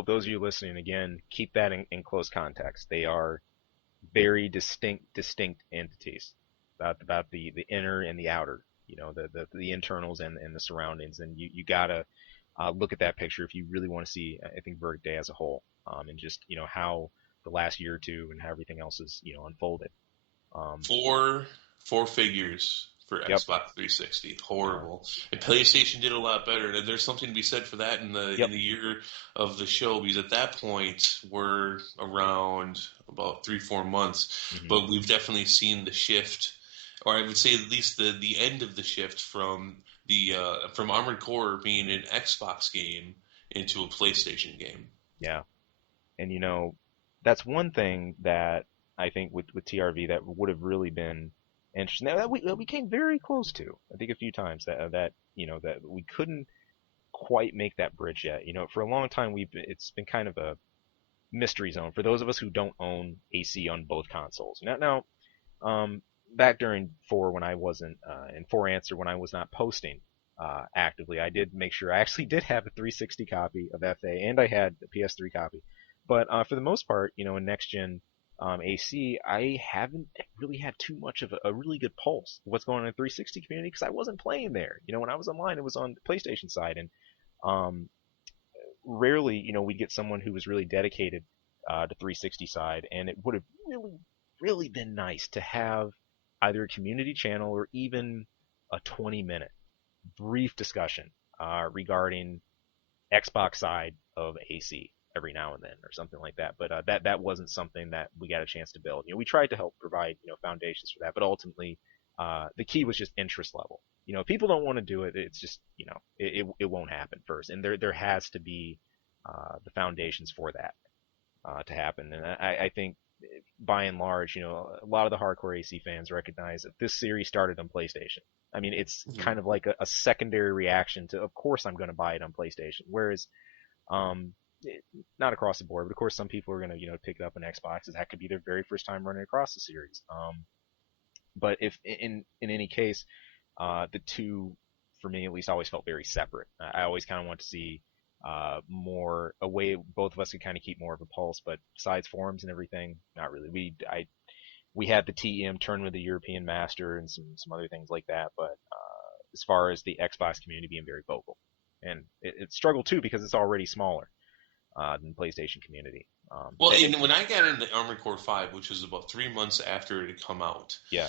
those of you listening again keep that in close context. They are very distinct entities about the inner and the outer, the internals and the surroundings, and you gotta look at that picture if you really want to see, I think, Verdict Day as a whole, and just how the last year or two and how everything else is unfolded. Um, Four figures for yep. Xbox 360. Uh, Horrible. And PlayStation did a lot better. And there's something to be said for that yep. in the year of the show, because at that point we're around about 3 4 months, Hmm. but we've definitely seen the shift, or I would say at least the end of the shift from the from Armored Core being an Xbox game into a PlayStation game. Yeah. And that's one thing that I think with TRV that would have really been interesting. That we came very close to. I think a few times that we couldn't quite make that bridge yet. For a long time it's been kind of a mystery zone for those of us who don't own AC on both consoles. Now, back during four when I wasn't in four answer when I was not posting actively, I did make sure I actually did have a 360 copy of FA and I had a PS3 copy. But for the most part, in next gen AC, I haven't really had too much of a really good pulse of what's going on in the 360 community because I wasn't playing there. When I was online, it was on the PlayStation side, and um, rarely, we'd get someone who was really dedicated to 360 side, and it would have really, really been nice to have either a community channel or even a 20-minute brief discussion regarding Xbox side of AC every now and then or something like that. But that wasn't something that we got a chance to build. We tried to help provide foundations for that, but ultimately the key was just interest level. If people don't want to do it, it's just it won't happen first, and there has to be the foundations for that to happen. And I think by and large, a lot of the hardcore AC fans recognize that this series started on PlayStation. I mean, it's Mhm. kind of like a secondary reaction to, of course, I'm going to buy it on PlayStation. Whereas, um, not across the board, but of course, some people are going to, pick it up on Xbox. That could be their very first time running across the series. But if in any case, the two, for me at least, always felt very separate. I always kind of want to see more a way both of us could kind of keep more of a pulse. But besides forums and everything, not really. We had the TEM tournament of the European Master and some other things like that. But as far as the Xbox community being very vocal, and it struggled too because it's already smaller than the PlayStation community. Well, and when I got into Armored Core 5, which was about 3 months after it had come out, Yeah.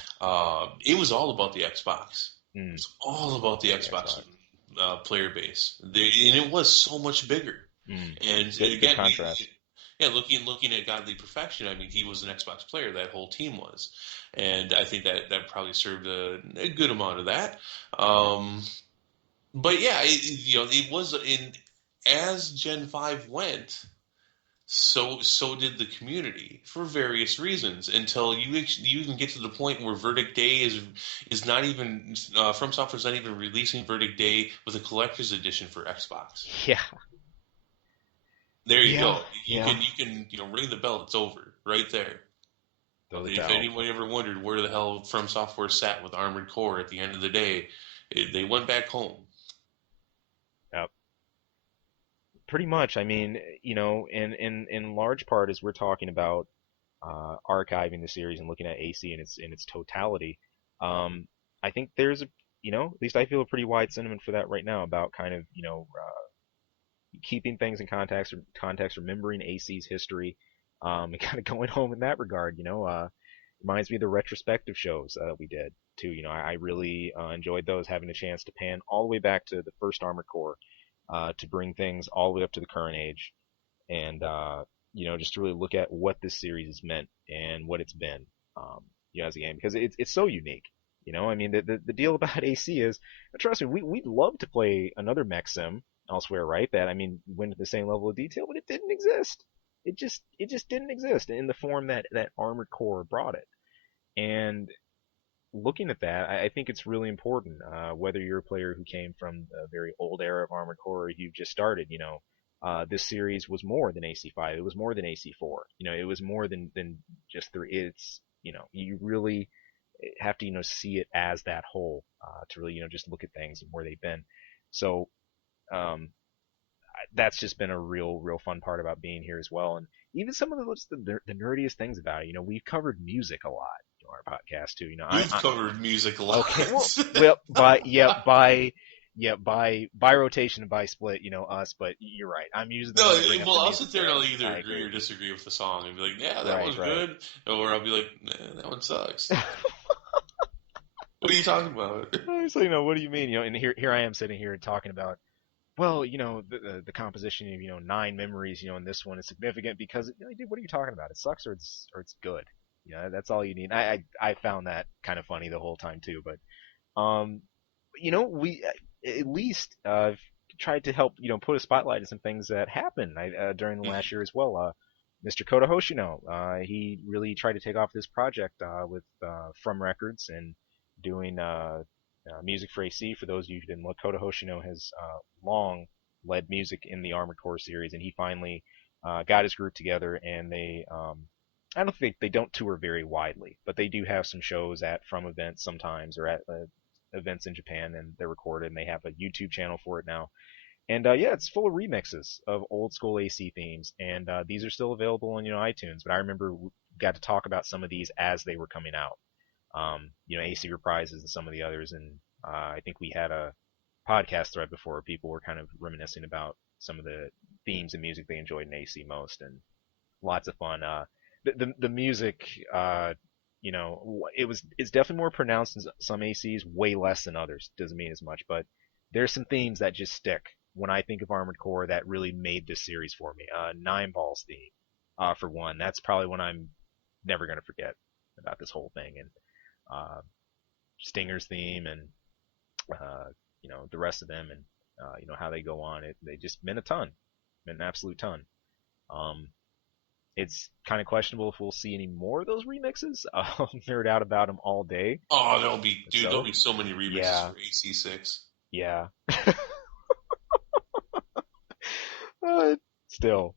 it was all about the Xbox. Mm, It's all about the yeah, the Xbox Xbox. player base, and it was so much bigger. Mm. And Good again, contrast. yeah, looking at Godly Perfection, I mean, he was an Xbox player. That whole team was, and I think that probably served a good amount of that. Um, but yeah, it was in as Gen 5 went, so did the community for various reasons until you even get to the point where Verdict Day is not even From Software's not even releasing Verdict Day with a collector's edition for Xbox. Yeah. There you Yeah. go. Yeah. You can ring the bell. It's over right there. Throw the If towel. anyone ever wondered where the hell From Software sat with Armored Core at the end of the day, they went back home. Yep. Pretty much. I mean, in large part, as we're talking about archiving the series and looking at AC in its totality, um, I think there's at least I feel a pretty wide sentiment for that right now about kind of keeping things in context, remembering AC's history, and kind of going home in that regard. Reminds me of the retrospective shows we did too. I really enjoyed those, having a chance to pan all the way back to the first Armored Core, to bring things all the way up to the current age, and just to really look at what this series has meant and what it's been, as a game because it's so unique. I mean, the deal about AC is, trust me, we'd love to play another mech sim elsewhere, right? That, I mean, went to the same level of detail, but it didn't exist. It just didn't exist in the form that Armored Core brought it. And looking at that, I think it's really important, whether you're a player who came from a very old era of Armored Core or you've just started. This series was more than AC5. It was more than AC4. It was more than just three. You really have to, see it as that whole, to really, just look at things and where they've been. So, um, that's just been a real fun part about being here as well. And even some of the nerdiest things about it. We've covered music a lot in our podcast too. You've covered music a lot. Okay, well, by rotation and by split, us. But you're right. I'm usually the one to bring up the I'll music sit there and I'll there. either agree or disagree with the song and be like, yeah, that one's good, or I'll be like, nah, that one sucks. What are you talking about? So, what do you mean? And here I am sitting here talking about, well, the composition of, 9 memories, in this one is significant because, dude, what are you talking about? It sucks or it's good. That's all you need. I found that kind of funny the whole time too, but we at least tried to help, put a spotlight on some things that happened during the last year as well. Mr. Kota Hoshino, he really tried to take off this project with From Records and doing music for AC. For those of you who didn't look, Kota Hoshino has long led music in the Armored Core series, and he finally got his group together, and I don't think they don't tour very widely, but they do have some shows at From events sometimes, or at events in Japan, and they're recorded, and they have a YouTube channel for it now. And yeah, it's full of remixes of old school AC themes, and these are still available on iTunes. But I remember we got to talk about some of these as they were coming out. AC Reprises and some of the others, and I think we had a podcast thread before where people were kind of reminiscing about some of the themes and music they enjoyed in AC most, and lots of fun. The music, it's definitely more pronounced in some ACs, way less than others. Doesn't mean as much, but there's some themes that just stick when I think of Armored Core that really made this series for me. Nine Balls theme, for one, that's probably one I'm never gonna forget about this whole thing, and Stinger's theme, and the rest of them, and how they go on. They just meant a ton, meant an absolute ton. It's kind of questionable if we'll see any more of those remixes. I'll nerd out about them all day. Oh, there'll be so many remixes for AC6. Yeah. Still.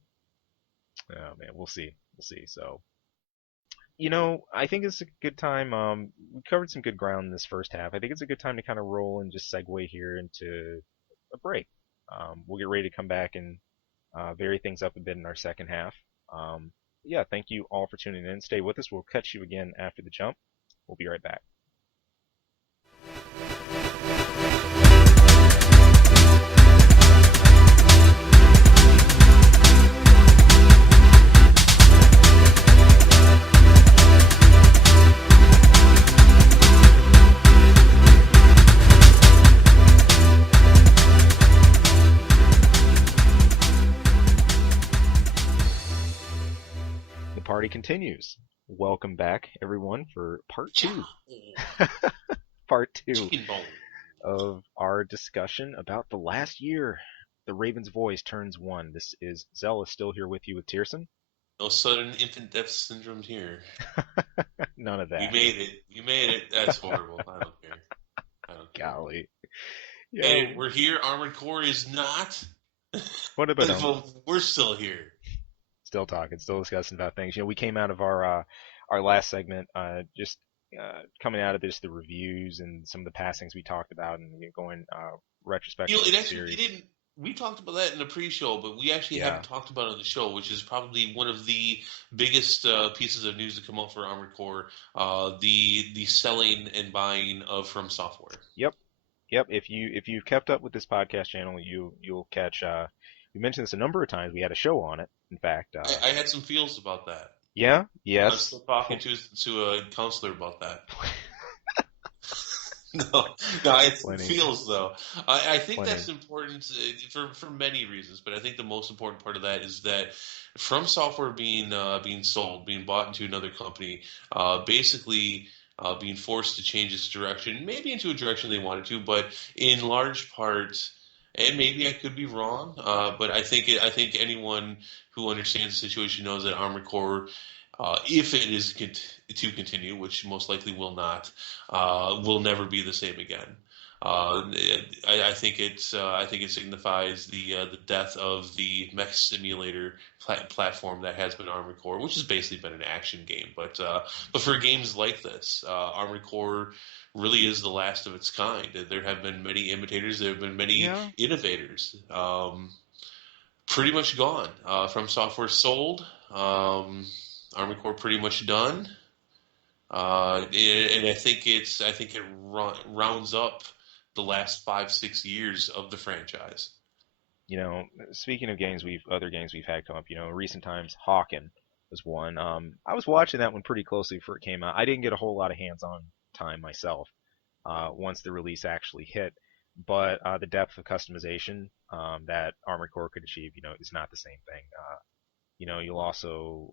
Oh man, we'll see. So, I think it's a good time. We covered some good ground in this first half. I think it's a good time to kind of roll and just segue here into a break. We'll get ready to come back and vary things up a bit in our second half. Yeah, thank you all for tuning in. Stay with us. We'll catch you again after the jump. We'll be right back. Party continues. Welcome back, everyone, for part 2. Part 2 of our discussion about the last year. The Raven's Voice turns 1. This is Zella still here with you with Tierson. No sudden infant death syndrome here. None of that. You made it. That's horrible. I don't care. Golly. And we're here. Armored Core is not. What about them? We're still here. Still talking, still discussing about things. We came out of our last segment, just coming out of this, the reviews and some of the passings we talked about, and going retrospective. We talked about that in the pre-show, but we actually haven't talked about it on the show, which is probably one of the biggest pieces of news to come out for Armored Core: the selling and buying of From Software. Yep. If you've kept up with this podcast channel, you'll catch. We mentioned this a number of times. We had a show on it. In fact, I had some feels about that. Yeah. Yes. I'm still talking to a counselor about that. No, it's feels though. I think that's important for many reasons, but I think the most important part of that is that From Software being sold, being bought into another company, basically. Being forced to change its direction, maybe into a direction they wanted to, but in large part, and maybe I could be wrong, but I think anyone who understands the situation knows that Armored Core, if it is to continue, which most likely will not, will never be the same again. I think it signifies the death of the mech simulator platform that has been Armored Core, which has basically been an action game. But for games like this, Armored Core really is the last of its kind. There have been many imitators. There have been many innovators. Pretty much gone. From Software sold. Armored Core pretty much done. And I think it rounds up the last 5 6 years of the franchise. Speaking of other games we've had come up, recent times, Hawken was one. I was watching that one pretty closely before it came out. I didn't get a whole lot of hands-on time myself, once the release actually hit, but the depth of customization that Armored Core could achieve, is not the same thing. You'll also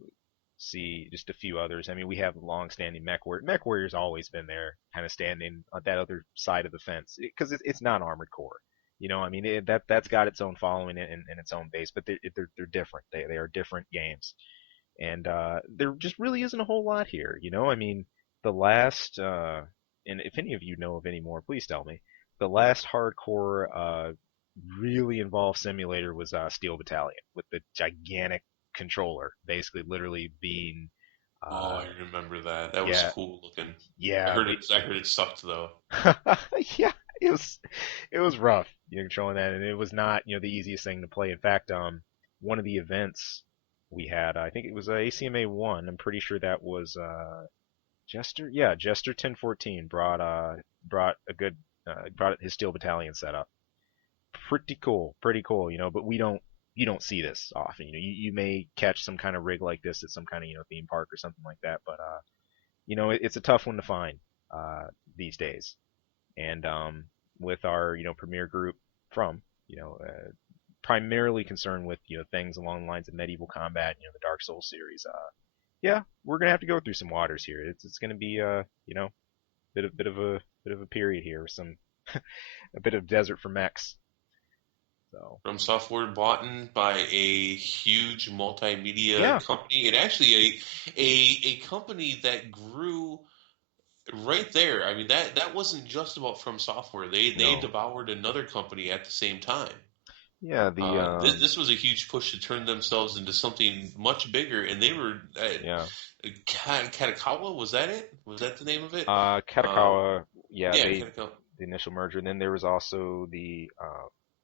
see just a few others. I mean, we have long-standing Mech Warrior. Mech Warrior's always been there, kind of standing on that other side of the fence, because it's not Armored Core. I mean, that's got its own following and its own base, but they're different. They are different games, and there just really isn't a whole lot here. I mean, the last and if any of you know of any more, please tell me. The last hardcore really involved simulator was Steel Battalion with the gigantic controller, basically literally being Oh, uh, I remember that. That was yeah, cool looking. yeah, I heard it sucked though. yeah. It was rough, controlling that, and it was not the easiest thing to play. In fact, one of the events we had, I think it was ACMA 1. I'm pretty sure that was Jester. Yeah, Jester 1014 brought a good brought his Steel Battalion setup. Pretty cool. But you don't see this often. You may catch some kind of rig like this at some kind of theme park or something like that, but it's a tough one to find these days. And with our premier group from primarily concerned with things along the lines of medieval combat, the Dark Souls series. Yeah, we're gonna have to go through some waters here. It's gonna be bit of a period here, some a bit of desert for mechs. So From Software bought in by a huge multimedia yeah, company, and actually a company that grew right there. I mean that wasn't just about From Software. They no, devoured another company at the same time. yeah, the This was a huge push to turn themselves into something much bigger, and they were yeah, Katakawa. Was that it? Was that the name of it? Katakawa, yeah, Yeah, Katakawa. the initial merger, and then there was also the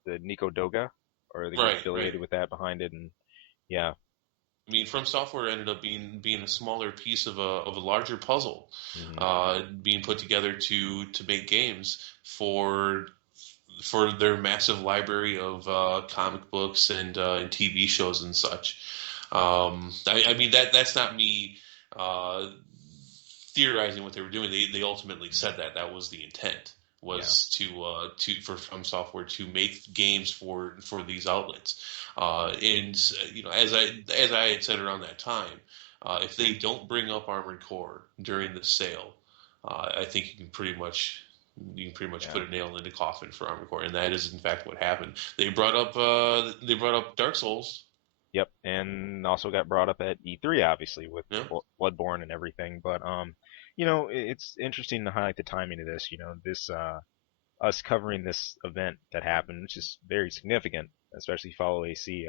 Nico Doga, or the group Right, right. affiliated with that behind it, and yeah. I mean, From Software ended up being a smaller piece of a larger puzzle, Hmm. being put together to make games for for their massive library of comic books and TV shows and such. I mean that's not me uh, theorizing what they were doing. They ultimately said that was the intent Yeah. was to for From Software to make games for these outlets. And as I had said around that time, if they don't bring up Armored Core during the sale, I think you can pretty much Yeah. put a nail in the coffin for Armored Core, and that is in fact what happened. They brought up Dark Souls. Yep, and also got brought up at E3, obviously, with Yeah, Bloodborne and everything. But it's interesting to highlight the timing of this. This us covering this event that happened, which is very significant, especially follow AC.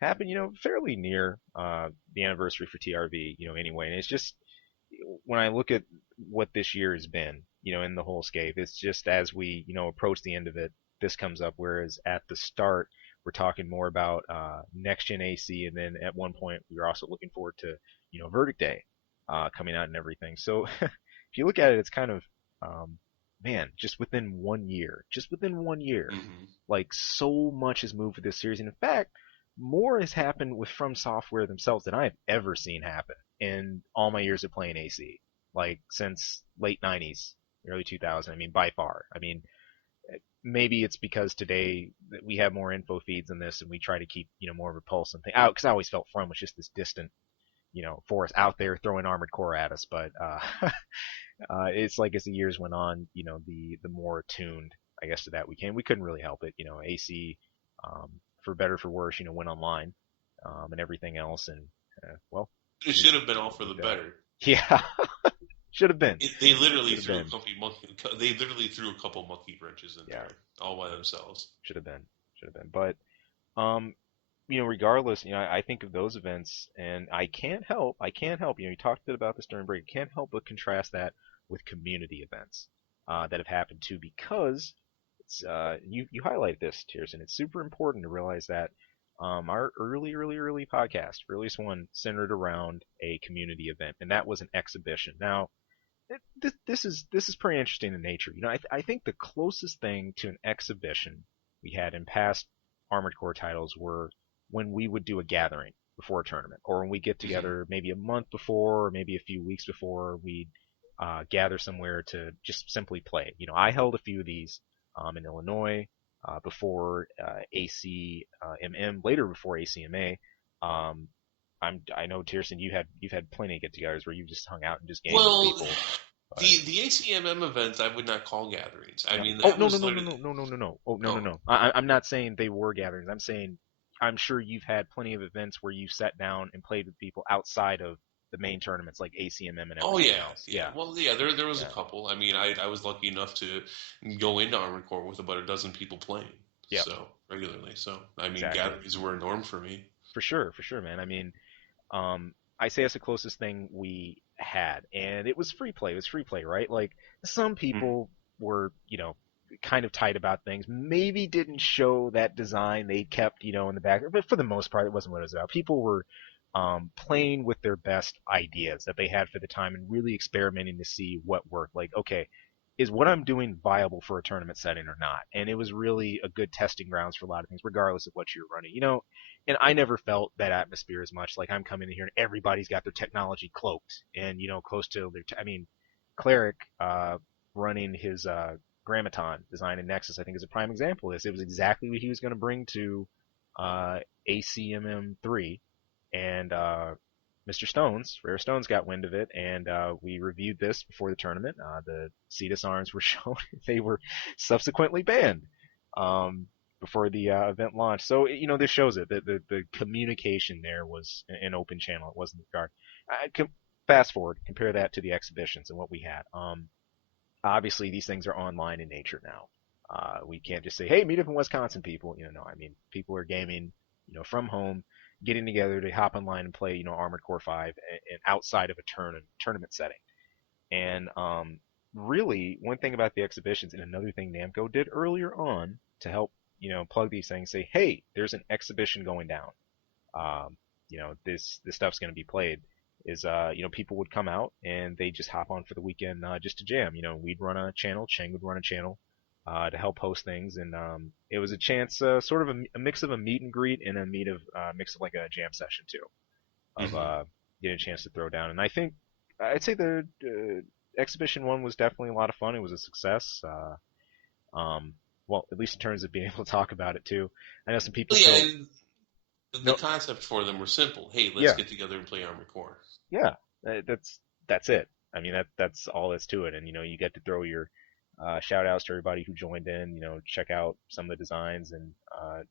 Happened, fairly near the anniversary for TRV. Anyway, and it's just when I look at what this year has been, in the whole scape, it's just as we, approach the end of it, this comes up. Whereas at the start, we're talking more about next gen AC, and then at one point we were also looking forward to, Verdict Day coming out and everything. So if you look at it, it's kind of, man, just within 1 year, hmm like so much has moved with this series. And in fact, more has happened with From Software themselves than I've ever seen happen in all my years of playing AC, like since late 90s, early 2000. I mean, by far. I mean, maybe it's because today we have more info feeds on this and we try to keep, more of a pulse and thing out, because I always felt From was just this distant, force out there throwing Armored Core at us. But it's like as the years went on, the more attuned, I guess, to that we came. We couldn't really help it. AC, um, for better for worse, went online, and everything else, and well, it we should have been all for the moved out. better. Yeah, should have been, They literally should have threw been. they literally threw a couple monkey wrenches in Yeah, there all by themselves. should have been, should have been. But um, regardless, I think of those events, and I can't help. You talked about this during break. I can't help but contrast that with community events that have happened too, because it's you highlight this, Tierson. It's super important to realize that our early podcast, earliest one, centered around a community event, and that was an exhibition. Now, this is pretty interesting in nature. I think the closest thing to an exhibition we had in past Armored Core titles were when we would do a gathering before a tournament, or when we get Hmm. together maybe a month before, or maybe a few weeks before, we'd gather somewhere to just simply play. I held a few of these in Illinois before ACMM, later before ACMA. Um, I know, Tierson, you've had plenty of get-togethers where you just hung out and just gamed with Well, people. But the ACMM events I would not call gatherings. I yeah. mean, Oh, that no, no, was no, no, literally. no, no, no, no, no. Oh, no, no, Oh, no. I'm not saying they were gatherings. I'm saying I'm sure you've had plenty of events where you sat down and played with people outside of the main tournaments like ACMM and oh everything yeah, else. yeah. Yeah, Well, yeah. There was a yeah, couple. I mean, I was lucky enough to go into Armored Core with about a dozen people playing yeah. so regularly. So I mean, Exactly. gatherings were a norm for me. For sure, man. I mean, I say it's the closest thing we had, and it was free play. It was free play, right? Like some Mm. people were, kind of tight about things. Maybe didn't show that design they kept, in the back, but for the most part, it wasn't what it was about. People were playing with their best ideas that they had for the time and really experimenting to see what worked. Like, okay, is what I'm doing viable for a tournament setting or not? And it was really a good testing grounds for a lot of things, regardless of what you're running. And I never felt that atmosphere as much. Like I'm coming in here and everybody's got their technology cloaked and close to their. I mean, Cleric running his Grammaton design in Nexus, I think, is a prime example of this. It was exactly what he was going to bring to ACMM3, and Mr. Stones, Rare Stones, got wind of it, and we reviewed this before the tournament. The Cetus arms were shown; they were subsequently banned. Um, before the event launched. So this shows it that the communication there was an open channel. It wasn't regard. Fast forward, compare that to the exhibitions and what we had. Obviously these things are online in nature now. We can't just say, hey, meet up in Wisconsin, people. No, I mean people are gaming, from home, getting together to hop online and play, Armored Core 5 and outside of a tournament setting. And really, one thing about the exhibitions and another thing Namco did earlier on to help, plug these things, say, hey, there's an exhibition going down. This stuff's going to be played. Is people would come out and they just hop on for the weekend just to jam. We'd run a channel, Cheng would run a channel to help host things, and it was a chance, sort of a mix of a meet and greet and a mix of like a jam session too, of Hmm. getting a chance to throw down. And I think I'd say the exhibition one was definitely a lot of fun. It was a success. Well, at least in terms of being able to talk about it too. I know some people Well, yeah, still and the no, concept for them were simple. Hey, let's yeah, get together and play Armored Core. yeah. That's it. I mean that's all that's to it. And you get to throw your shout outs to everybody who joined in. Check out some of the designs and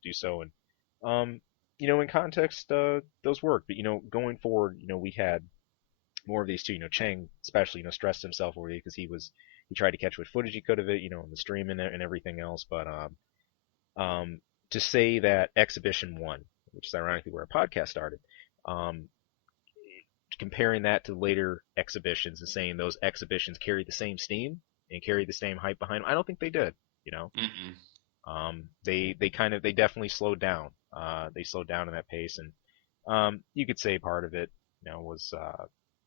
do so. And um, in context, those work. But going forward, we had more of these too. Chang especially, stressed himself over it because he tried to catch what footage he could of it, in the stream and everything else. But um, to say that Exhibition One, which is ironically where our podcast started, um, comparing that to later exhibitions and saying those exhibitions carried the same steam and carried the same hype behind them, I don't think they did. You know, Mm-mm. they definitely slowed down. They slowed down in that pace, and you could say part of it, was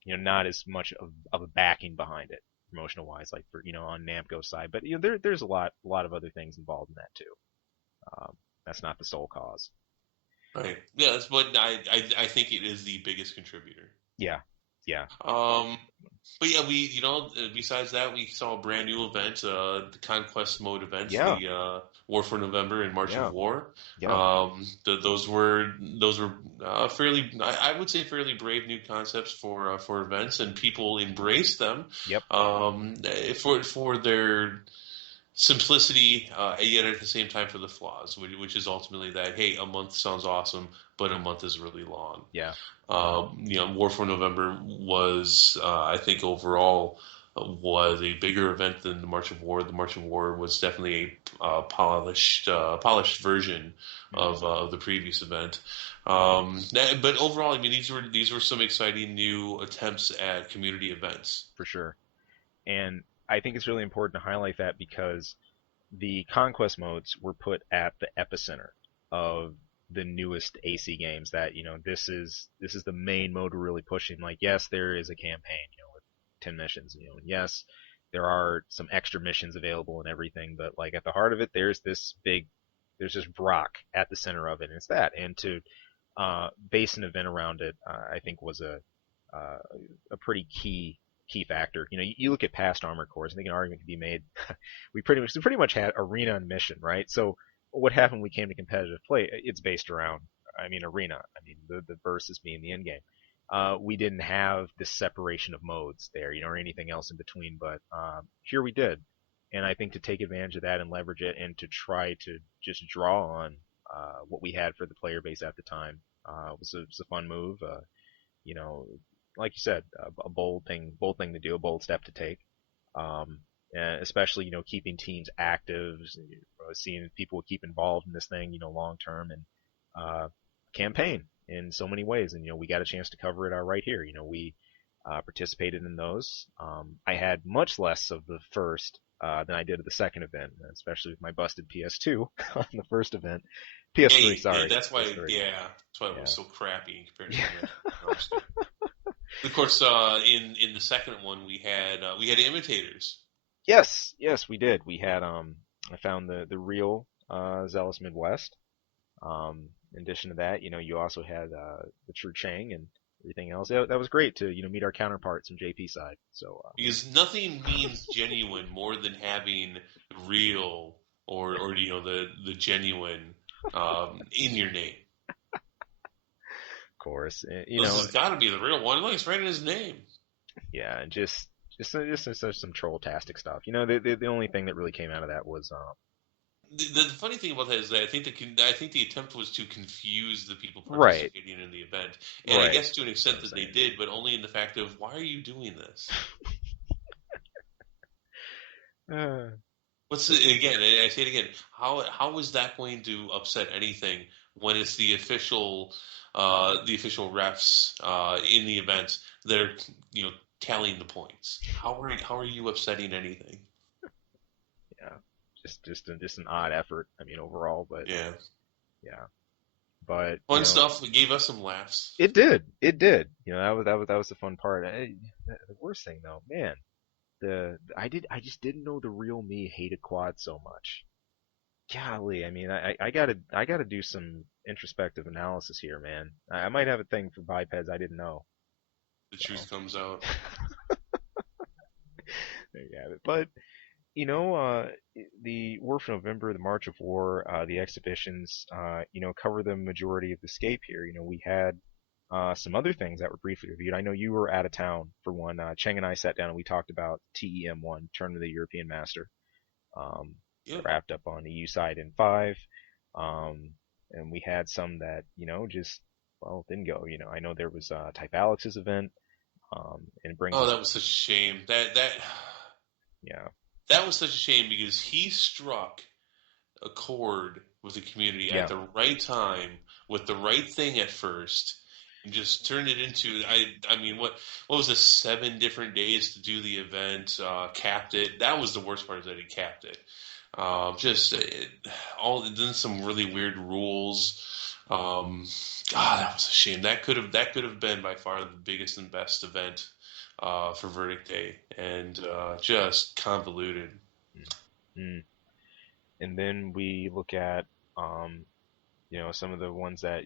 not as much of a backing behind it, promotional wise, like for on Namco's side. But there's a lot of other things involved in that too. Um, that's not the sole cause. Right. Yeah, that's what I think it is the biggest contributor. Yeah, yeah, Um, but yeah, besides that, we saw a brand new event, the Conquest Mode event, yeah, the War for November and March of yeah, War. yeah, Those were fairly, I would say, fairly brave new concepts for events, and people embraced them yep, for their simplicity, yet at the same time for the flaws, which is ultimately that, hey, a month sounds awesome, but a month is really long. yeah, War for November was, I think, overall was a bigger event than the March of War. The March of War was definitely a polished version hmm of the previous event. But overall, I mean, these were some exciting new attempts at community events. for sure. And I think it's really important to highlight that because the conquest modes were put at the epicenter of the newest AC games that this is the main mode we're really pushing. Like, yes, there is a campaign, with 10 missions, and yes, there are some extra missions available and everything, but like at the heart of it, there's this rock at the center of it, and it's that. And to base an event around it, I think was uh, a pretty key factor. You look at past Armored Cores, I think an argument could be made. we pretty much had arena and mission, right? So what happened when we came to competitive play? It's based around, I mean, arena. I mean, the versus being the end game. We didn't have this separation of modes there, or anything else in between. But here we did, and I think to take advantage of that and leverage it, and to try to just draw on what we had for the player base at the time was a fun move. You know, like you said, a bold thing to do, a bold step to take. Um, and especially, keeping teams active, seeing people keep involved in this thing, long term, and campaign in so many ways. And we got a chance to cover it right here. We participated in those. I had much less of the first than I did of the second event, especially with my busted PS2 on the first event. PS3, Yeah, sorry, that's why. PS3. Yeah, that's why it Yeah. was so crappy compared to Yeah. the first. Of course, in the second one we had imitators. Yes, we did. We had I found the real Zealous Midwest. In addition to that, you also had the True Chang and everything else. That was great to meet our counterparts from JP side. So Because nothing means genuine more than having real or the genuine in your name. of course, This has got to be the real one. Look, it's right in his name. yeah, and just some troll-tastic stuff. The only thing that really came out of that was The funny thing about that is that I think the attempt was to confuse the people right, participating in the event, and I right. guess to an That's what extent I'm that they saying. did, but only in the fact of why are you doing this? What's But again? I say it again. How is that going to upset anything when it's the official refs in the event that are tallying the points? How are you upsetting anything? yeah, just an odd effort. I mean, overall, but Yeah, yeah, but fun stuff. It gave us some laughs. it did. That was the fun part. The worst thing though, man, I just didn't know the real me hated quad so much. Golly, I mean, I gotta do some introspective analysis here, man. I might have a thing for bipeds I didn't know. The So truth comes out. there you have it. But the War for November, the March of War, the exhibitions, cover the majority of the scape here. We had some other things that were briefly reviewed. I know you were out of town for one. Cheng and I sat down and we talked about TEM1, Turn of the European Master. That Yep. wrapped up on the EU side in 5. Um, and we had some that, just, well, didn't go. I know there was Type Alex's event, and it brings Oh, us, that was such a shame. That yeah, that was such a shame because he struck a chord with the community at yeah, the right time with the right thing at first and just turned it into I mean what was this 7 different days to do the event, capped it. That was the worst part, is that he capped it. Just all then some really weird rules. um, God, that was a shame. That could have been by far the biggest and best event for Verdict Day, and just convoluted. mm. And then we look at, some of the ones that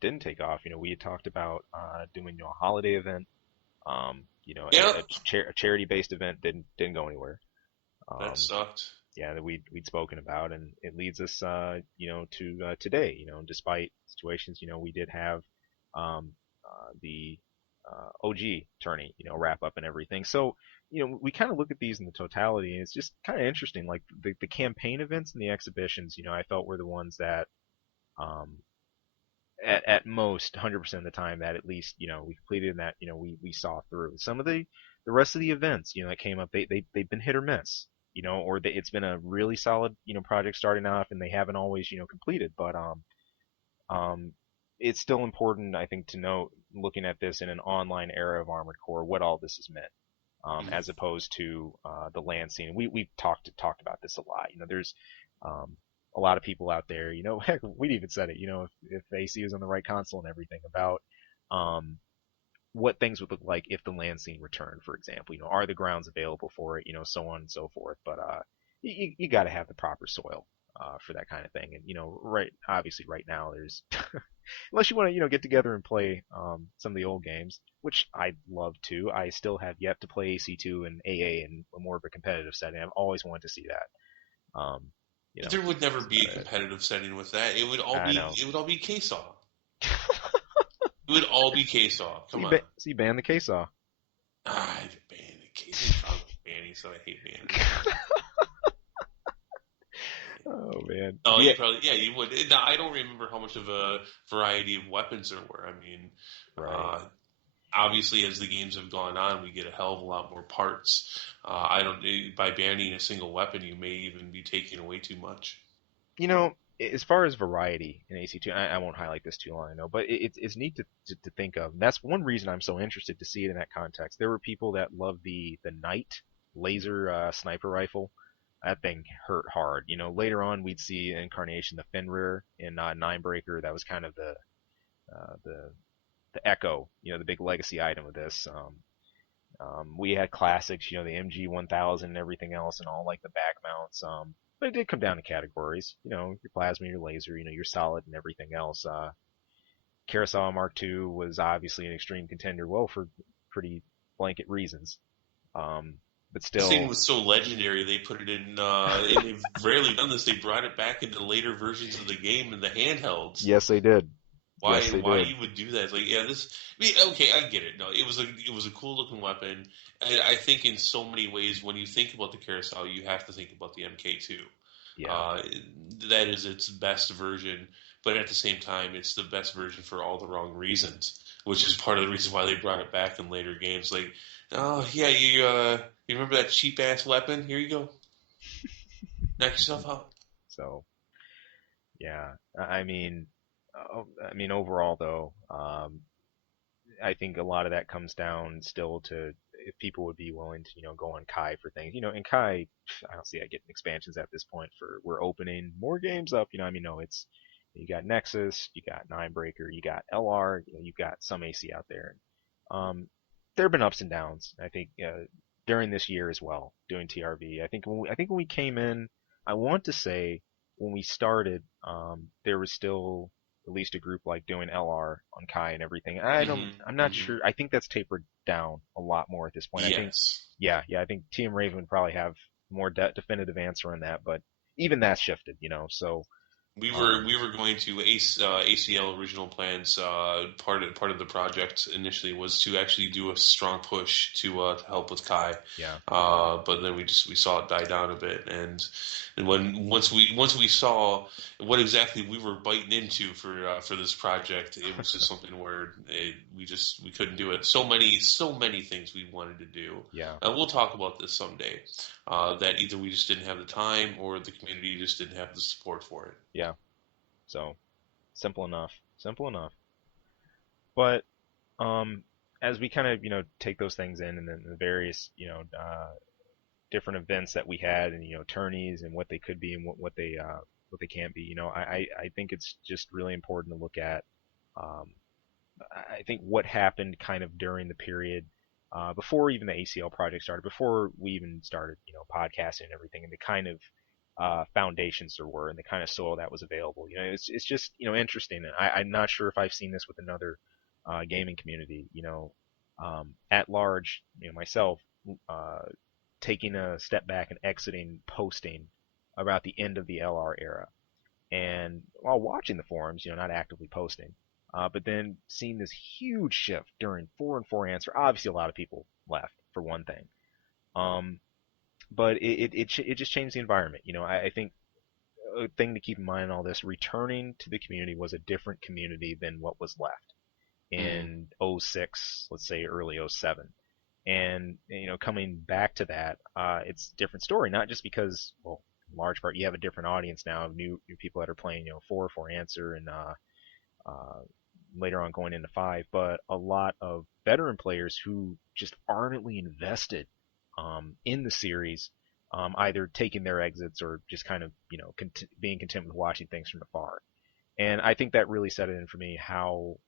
didn't take off. We had talked about doing a holiday event, Yep, a charity based event didn't go anywhere. that Um, sucked. yeah, that we'd spoken about, and it leads us, to today. Despite situations, we did have the OG tourney, wrap up and everything. So, we kind of look at these in the totality, and it's just kind of interesting. Like the campaign events and the exhibitions, I felt were the ones that, um, at most 100% of the time that at least we completed and that we saw through. Some of the rest of the events that came up, they've been hit or miss, or it's been a really solid project starting off and they haven't always completed. But um it's still important, I think, to note, looking at this in an online era of Armored Core, what all this has meant, as opposed to the land scene. We've talked about this a lot. There's um, a lot of people out there, heck, we'd even said it, if AC was on the right console and everything about um, what things would look like if the land scene returned, for example. Are the grounds available for it? So on and so forth. But you got to have the proper soil for that kind of thing. And obviously, right now there's unless you want to get together and play some of the old games, which I'd love to. I still have yet to play AC2 and AA in more of a competitive setting. I've always wanted to see that. There would never That's be a about it. competitive setting with that. It would all I be know. it would all be case off. It would all be case off. So Come on. you ban the case off. I ban the case. I'm proud of banning, so I hate banning. Oh man. Oh, Yeah. you probably yeah you would. Now, I don't remember how much of a variety of weapons there were. I mean, Right. uh, obviously as the games have gone on, we get a hell of a lot more parts. I don't by banning a single weapon, you may even be taking away too much. As far as variety in AC2, I won't highlight this too long, I know, but it's neat to think of. And that's one reason I'm so interested to see it in that context. There were people that loved the Knight laser sniper rifle. That thing hurt hard. Later on we'd see incarnation the Fenrir in Ninebreaker. That was kind of the Echo, the big legacy item of this. We had classics, the MG1000 and everything else, and all like the back mounts. But it did come down to categories, your plasma, your laser, your solid, and everything else. Kurosawa Mark II was obviously an extreme contender, well, for pretty blanket reasons. But This thing still, was so legendary, they put it in, and they've rarely done this. They brought it back into later versions of the game in the handhelds. yes, they did. Why Yes, they why did. you would do that? It's like, yeah, this. I mean, okay, I get it. No, it was a cool looking weapon. I think in so many ways, when you think about the carousel, you have to think about the MK2. Yeah, Uh, that is its best version, but at the same time, it's the best version for all the wrong reasons, which is part of the reason why they brought it back in later games. Like, oh yeah, you remember that cheap ass weapon? Here you go, knock yourself out. so yeah, I mean, overall though, I think a lot of that comes down still to if people would be willing to, go on Kai for things. And Kai, I don't see that getting expansions at this point. We're opening more games up. No, it's you got Nexus, you got Ninebreaker, you got LR, you've got some AC out there. Um, there have been ups and downs. I think during this year as well, doing TRV. I think when we came in, I want to say when we started, there was still at least a group like doing LR on Kai and everything. I'm not Hmm. sure. I think that's tapered down a lot more at this point. I think, Yes. yeah, I think TM Raven would probably have more definitive answer on that, but even that's shifted. So, We were um, we were going to ACL original plans. Part of the project initially was to actually do a strong push to help with Kai, yeah, but then we saw it die down a bit, and once we saw what exactly we were biting into for this project, it was just something where we couldn't do it. So many things we wanted to do, yeah, and we'll talk about this someday. That either we just didn't have the time or the community just didn't have the support for it. yeah. So simple enough, simple enough. But um, as we kind of take those things in, and then the various different events that we had, and tourneys and what they could be and what they can't be. I think it's just really important to look at. Um, I think what happened kind of during the period before even the ACL project started, before we even started, podcasting and everything, and the kind of foundations there were, and the kind of soil that was available. It's just interesting, and I'm not sure if I've seen this with another gaming community. At large, myself, uh, taking a step back and exiting posting about the end of the LR era. And while watching the forums, not actively posting, but then seeing this huge shift during 4 and 4 answer. Obviously, a lot of people left for one thing. Um, but it just changed the environment. I think a thing to keep in mind in all this, returning to the community was a different community than what was left Mm-hmm. in '06, let's say early '07. And coming back to that, it's a different story. Not just because, well, in large part, you have a different audience now of new people that are playing, 4 answer, and uh, later on going into 5, but a lot of veteran players who just ardently invested in the series. either taking their exits or just kind of being content with watching things from afar. And I think that really set it in for me how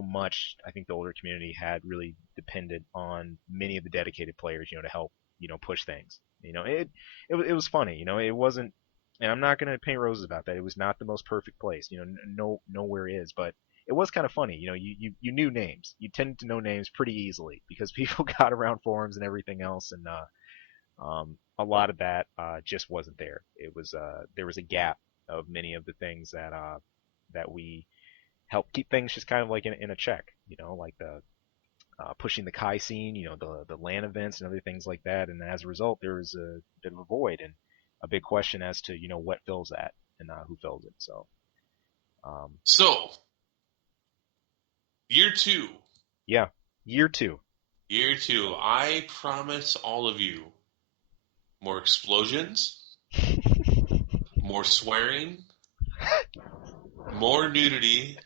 much I think the older community had really depended on many of the dedicated players, to help push things. It was funny. It wasn't, and I'm not going to paint roses about that. It was not the most perfect place. Nowhere is, but it was kind of funny. You knew names. You tended to know names pretty easily because people got around forums and everything else, and a lot of that just wasn't there. There was a gap of many of the things that we help keep things just kind of like in a check, like the pushing the Kai scene, the LAN events and other things like that. And as a result, there was a bit of a void and a big question as to what fills that and who fills it. So, so year two, yeah, year two. year two. I promise all of you more explosions, more swearing, more nudity,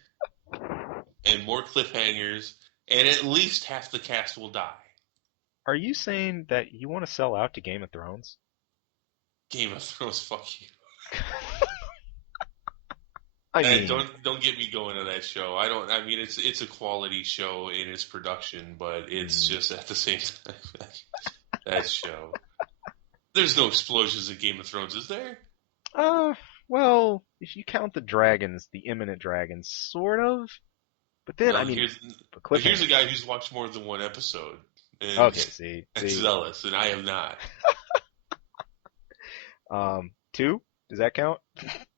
and more cliffhangers, and at least half the cast will die. Are you saying that you want to sell out to Game of Thrones? Game of Thrones, fuck you. I mean, don't get me going to that show. I mean, it's a quality show in its production, but it's just at the same time that show. There's no explosions in Game of Thrones, is there? Well, if you count the dragons, the imminent dragons, sort of. But then, Well, I mean, here's a guy who's watched more than one episode. And, okay, see, zealous, and I have not. 2? Does that count?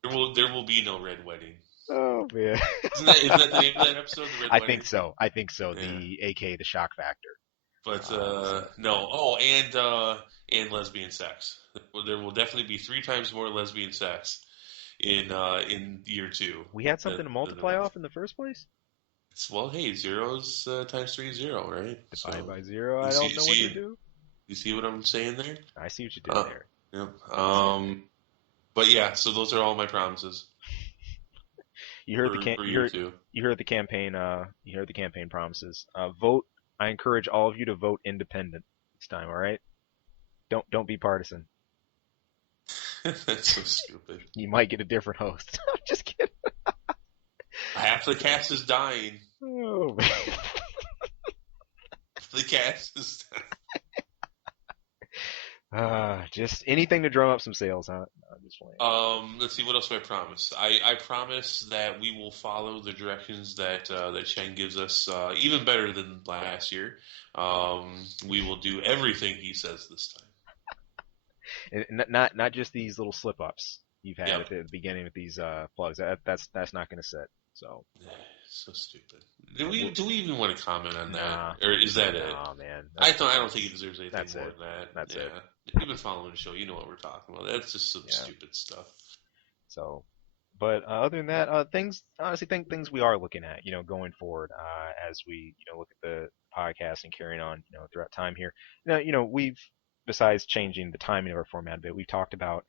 There will be no red wedding. Oh man, isn't that the name of that episode? The red I wedding? think so. I think so. Yeah. The AKA the shock factor. But no. Oh, and lesbian sex. Well, there will definitely be 3 times more lesbian sex in year 2. We had something to multiply off in the first place. Well, hey, zeros times 3 is 0, right? Divided by 0. I don't know what to do. You see what I'm saying there? I see what you did there. Yep. But yeah, so those are all my promises. You heard you heard the campaign. You heard the campaign promises. Vote. I encourage all of you to vote independent this time. All right. Don't be partisan. That's so stupid. You might get a different host. I'm just kidding. Half the cast is dying. Oh man. The cast is dying. Just anything to drum up some sales, huh? I'm just playing. Let's see, what else do I promise? I promise that we will follow the directions that Chen gives us, even better than last year. We will do everything he says this time. And not just these little slip ups you've had at the beginning with these plugs. That's not going to sit. So. So stupid. Do we even want to comment on that, or is that it? Oh man, I don't think he deserves anything more than that. That's it. You've been following the show, you know what we're talking about. That's just some stupid stuff. So, but other than that, things we are looking at, going forward, as we look at the podcast and carrying on, throughout time here. Now, we've besides changing the timing of our format a bit, we've talked about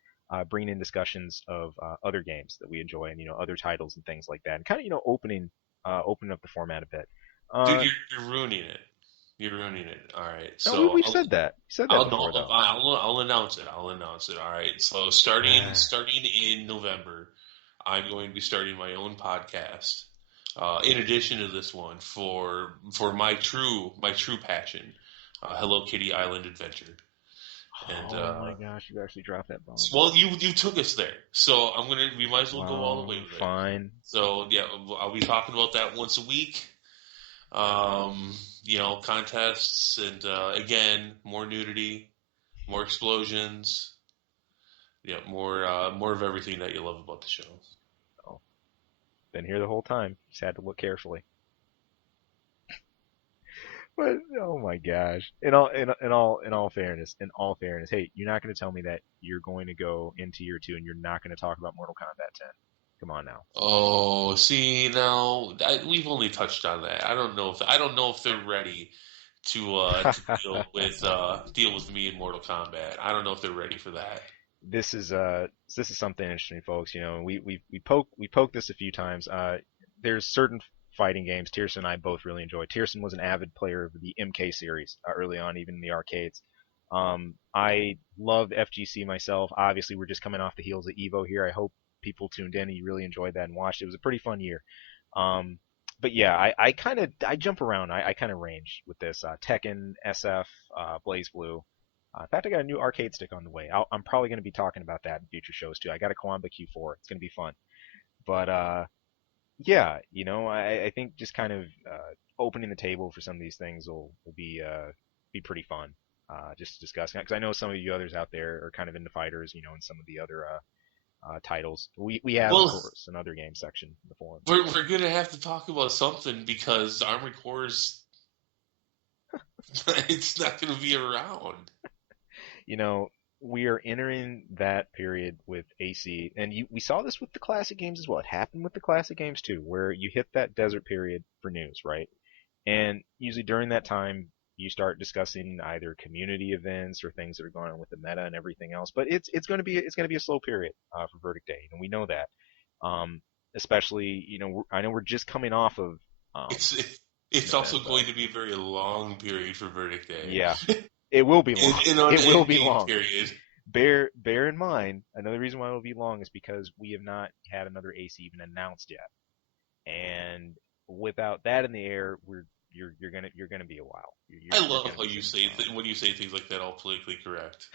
bringing in discussions of other games that we enjoy and other titles and things like that, and kind of opening up the format a bit. Dude, you're ruining it. You're ruining it. All right. So no, we've said that. You said that before, though. I'll announce it. All right. So starting in November, I'm going to be starting my own podcast. In addition to this one, for my true passion, Hello Kitty Island Adventure. And, oh my gosh, you actually dropped that bomb. Well, you took us there, so we might as well go all the way with it. Fine. So yeah, I'll be talking about that once a week. Contests and again, more nudity, more explosions. Yeah, more of everything that you love about the show. Oh, been here the whole time. Just had to look carefully. But oh my gosh! In all fairness, hey, you're not going to tell me that you're going to go into year 2 and you're not going to talk about Mortal Kombat 10. Come on now. Oh, see, now we've only touched on that. I don't know if they're ready to deal with me in Mortal Kombat. I don't know if they're ready for that. This is something interesting, folks. We poked this a few times. There's certain fighting games Tierson and I both really enjoy. Tierson was an avid player of the MK series early on, even in the arcades. I loved FGC myself. Obviously, we're just coming off the heels of Evo here. I hope people tuned in and you really enjoyed that and watched. It was a pretty fun year. Um, but yeah, I kind of I jump around. I kind of range with this Tekken, SF, Blaze Blue. In fact, I got a new arcade stick on the way. I'm probably going to be talking about that in future shows too. I got a Kawamba Q4. It's going to be fun. But yeah, I think just kind of opening the table for some of these things will be pretty fun. Just to discuss because I know some of you others out there are kind of into fighters, and some of the other titles. We have, of Well, course, another game section in the forum. we're gonna have to talk about something because Armored Core's it's not gonna be around. You know, we are entering that period with AC, and we saw this with the classic games as well. It happened with the classic games too, where you hit that desert period for news, right? And usually during that time, you start discussing either community events or things that are going on with the meta and everything else. But it's going to be a slow period for Verdict Day, and we know that. Um, Especially, I know we're just coming off of It's it's that, also but going to be a very long period for Verdict Day, yeah, it will be long. an It will be unending long. period. Bear in mind, another reason why it will be long is because we have not had another AC even announced yet, and without that in the air, you're gonna be a while. You're, I you're love gonna how be you sitting say a while. when you say things like that, all politically correct.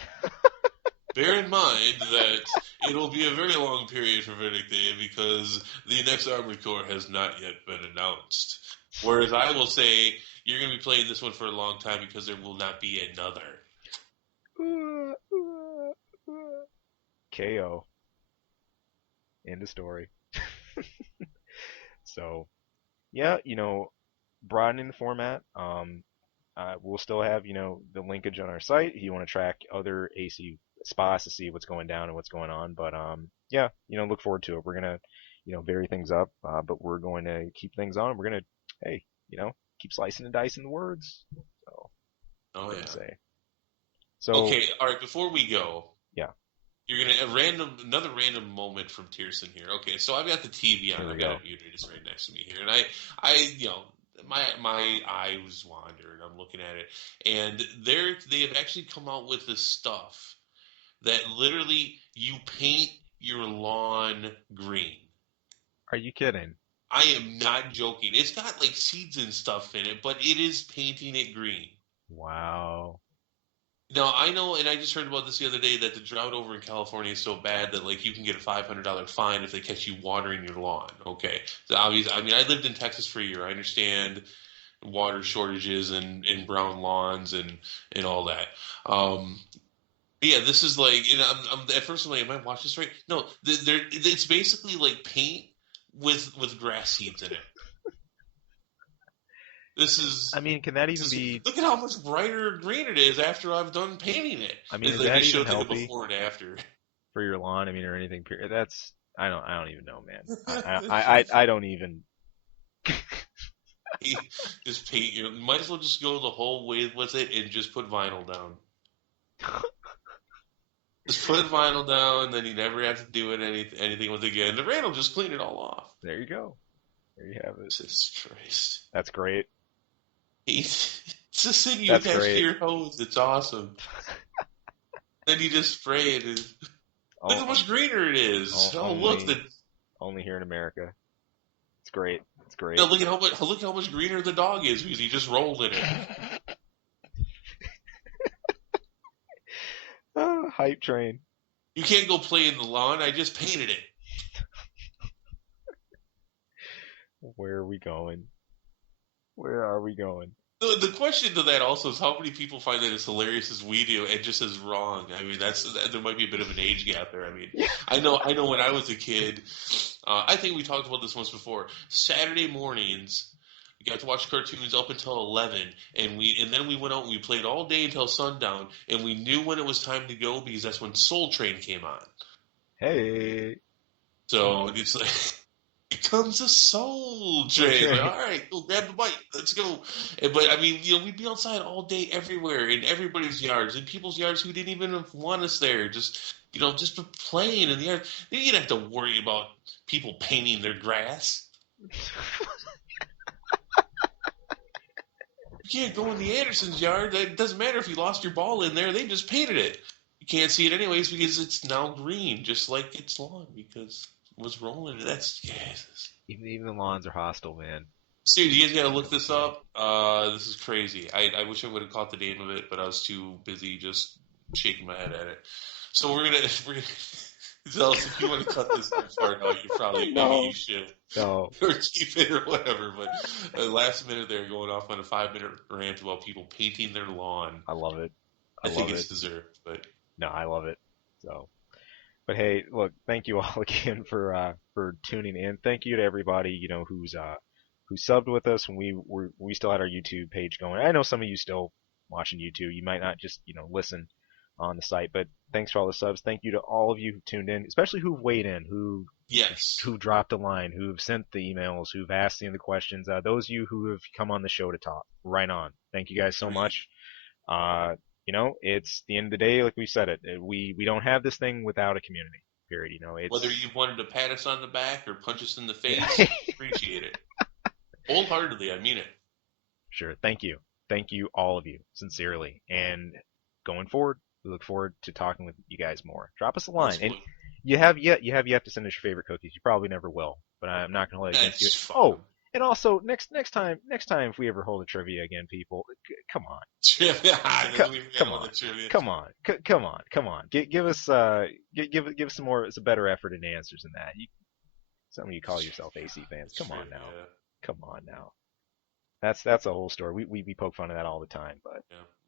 Bear in mind that it'll be a very long period for Verdict Day because the next Armored Core has not yet been announced. Whereas I will say you're going to be playing this one for a long time because there will not be another. KO. End of story. So yeah, broadening the format. We'll still have the linkage on our site if you want to track other AC spots to see what's going down and what's going on. But yeah, look forward to it. We're gonna vary things up, but we're going to keep things on. We're gonna hey, keep slicing and dicing the words. So Oh, what can I yeah. say? So Okay, all right, before we go, yeah, you're going to another random moment from Tierson here. Okay, so I've got the TV on. here we I've got go. it muted. It's right next to me here. And my eye was wandering. I'm looking at it. And they have actually come out with this stuff that literally you paint your lawn green. Are you kidding? I am not joking. It's got like seeds and stuff in it, but it is painting it green. Wow. Now I know, and I just heard about this the other day that the drought over in California is so bad that like you can get a $500 fine if they catch you watering your lawn. Okay, so obviously, I mean, I lived in Texas for a year. I understand water shortages and brown lawns and all that. Um, yeah, this is like, I'm at first I'm like, am I watching this right? No, it's basically like paint with grass seeds in it. This I is mean, can that even be? look at how much brighter green it is after I've done painting it. I mean, It's is like they that even showed like a healthy before and after. for your lawn? I mean, or anything? That's I don't even know, man. I don't even. Just paint. You might as well just go the whole way with it and just put vinyl down. Just put vinyl down, then you never have to do anything with it again. The rain will just clean it all off. There you go. There you have it. Jesus Christ. That's great. It's this thing you That's attach to great. your hose. It's awesome. Then you just spray it. And look how Oh, much greener it is. Oh, look. only here in America. It's great. It's great. Now look how much greener the dog is because he just rolled in it. Hype train. You can't go play in the lawn. I just painted it. Where are we going? Where are we going? The question to that also is how many people find that as hilarious as we do and just as wrong. I mean, there might be a bit of an age gap there. I mean, I know when I was a kid, I think we talked about this once before. Saturday mornings, we got to watch cartoons up until 11, and then we went out and we played all day until sundown, and we knew when it was time to go because that's when Soul Train came on. Hey. So it's like. Here comes a soul train. Like, all right, go grab the bike. Let's go. But I mean, we'd be outside all day, everywhere, in everybody's yards, in people's yards who didn't even want us there. Just playing in the yard. Then you didn't have to worry about people painting their grass. You can't go in the Andersons' yard. It doesn't matter if you lost your ball in there. They just painted it. You can't see it anyways because it's now green, just like its lawn because it was rolling. That's Jesus. Even the lawns are hostile, man. Dude, you guys gotta look this up. This is crazy. I wish I would have caught the name of it, but I was too busy just shaking my head at it. So we're gonna Zealous, if you want to cut this part out, you probably No. maybe you should. No. Or keep it or whatever. But last minute they're going off on a 5-minute rant about people painting their lawn. I love it. I think it's deserved, but no, I love it. So, but hey, look, thank you all again for tuning in. Thank you to everybody, you know, who subbed with us when we still had our YouTube page going. I know some of you still watching YouTube. You might not just, you know, listen on the site, but thanks for all the subs. Thank you to all of you who tuned in, especially who've weighed in, who dropped a line, who've sent the emails, who've asked the questions. Those of you who have come on the show to talk, right on. Thank you guys so much. You know, it's the end of the day, like we said it. We don't have this thing without a community. Period. You know, it's whether you wanted to pat us on the back or punch us in the face, appreciate it. Wholeheartedly, I mean it. Sure. Thank you, all of you, sincerely. And going forward, we look forward to talking with you guys more. Drop us a line. And you have yet to send us your favorite cookies. You probably never will, but I'm not going to let it against you. Oh, and also next time if we ever hold a trivia again, people, come on. Come on. Give us some more. It's a better effort in answers than that. Some of you call yourself AC fans. Come on now. That's a whole story. We poke fun of that all the time, but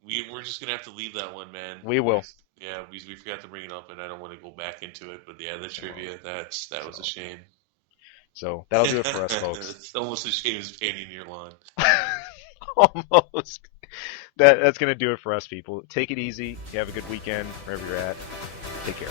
we're just gonna have to leave that one, man. We will. Yeah, we forgot to bring it up, and I don't want to go back into it. But yeah, the trivia that was a shame. So that'll do it for us, folks. It's almost as shame as painting your lawn. Almost. That's gonna do it for us, people. Take it easy. You have a good weekend wherever you're at. Take care.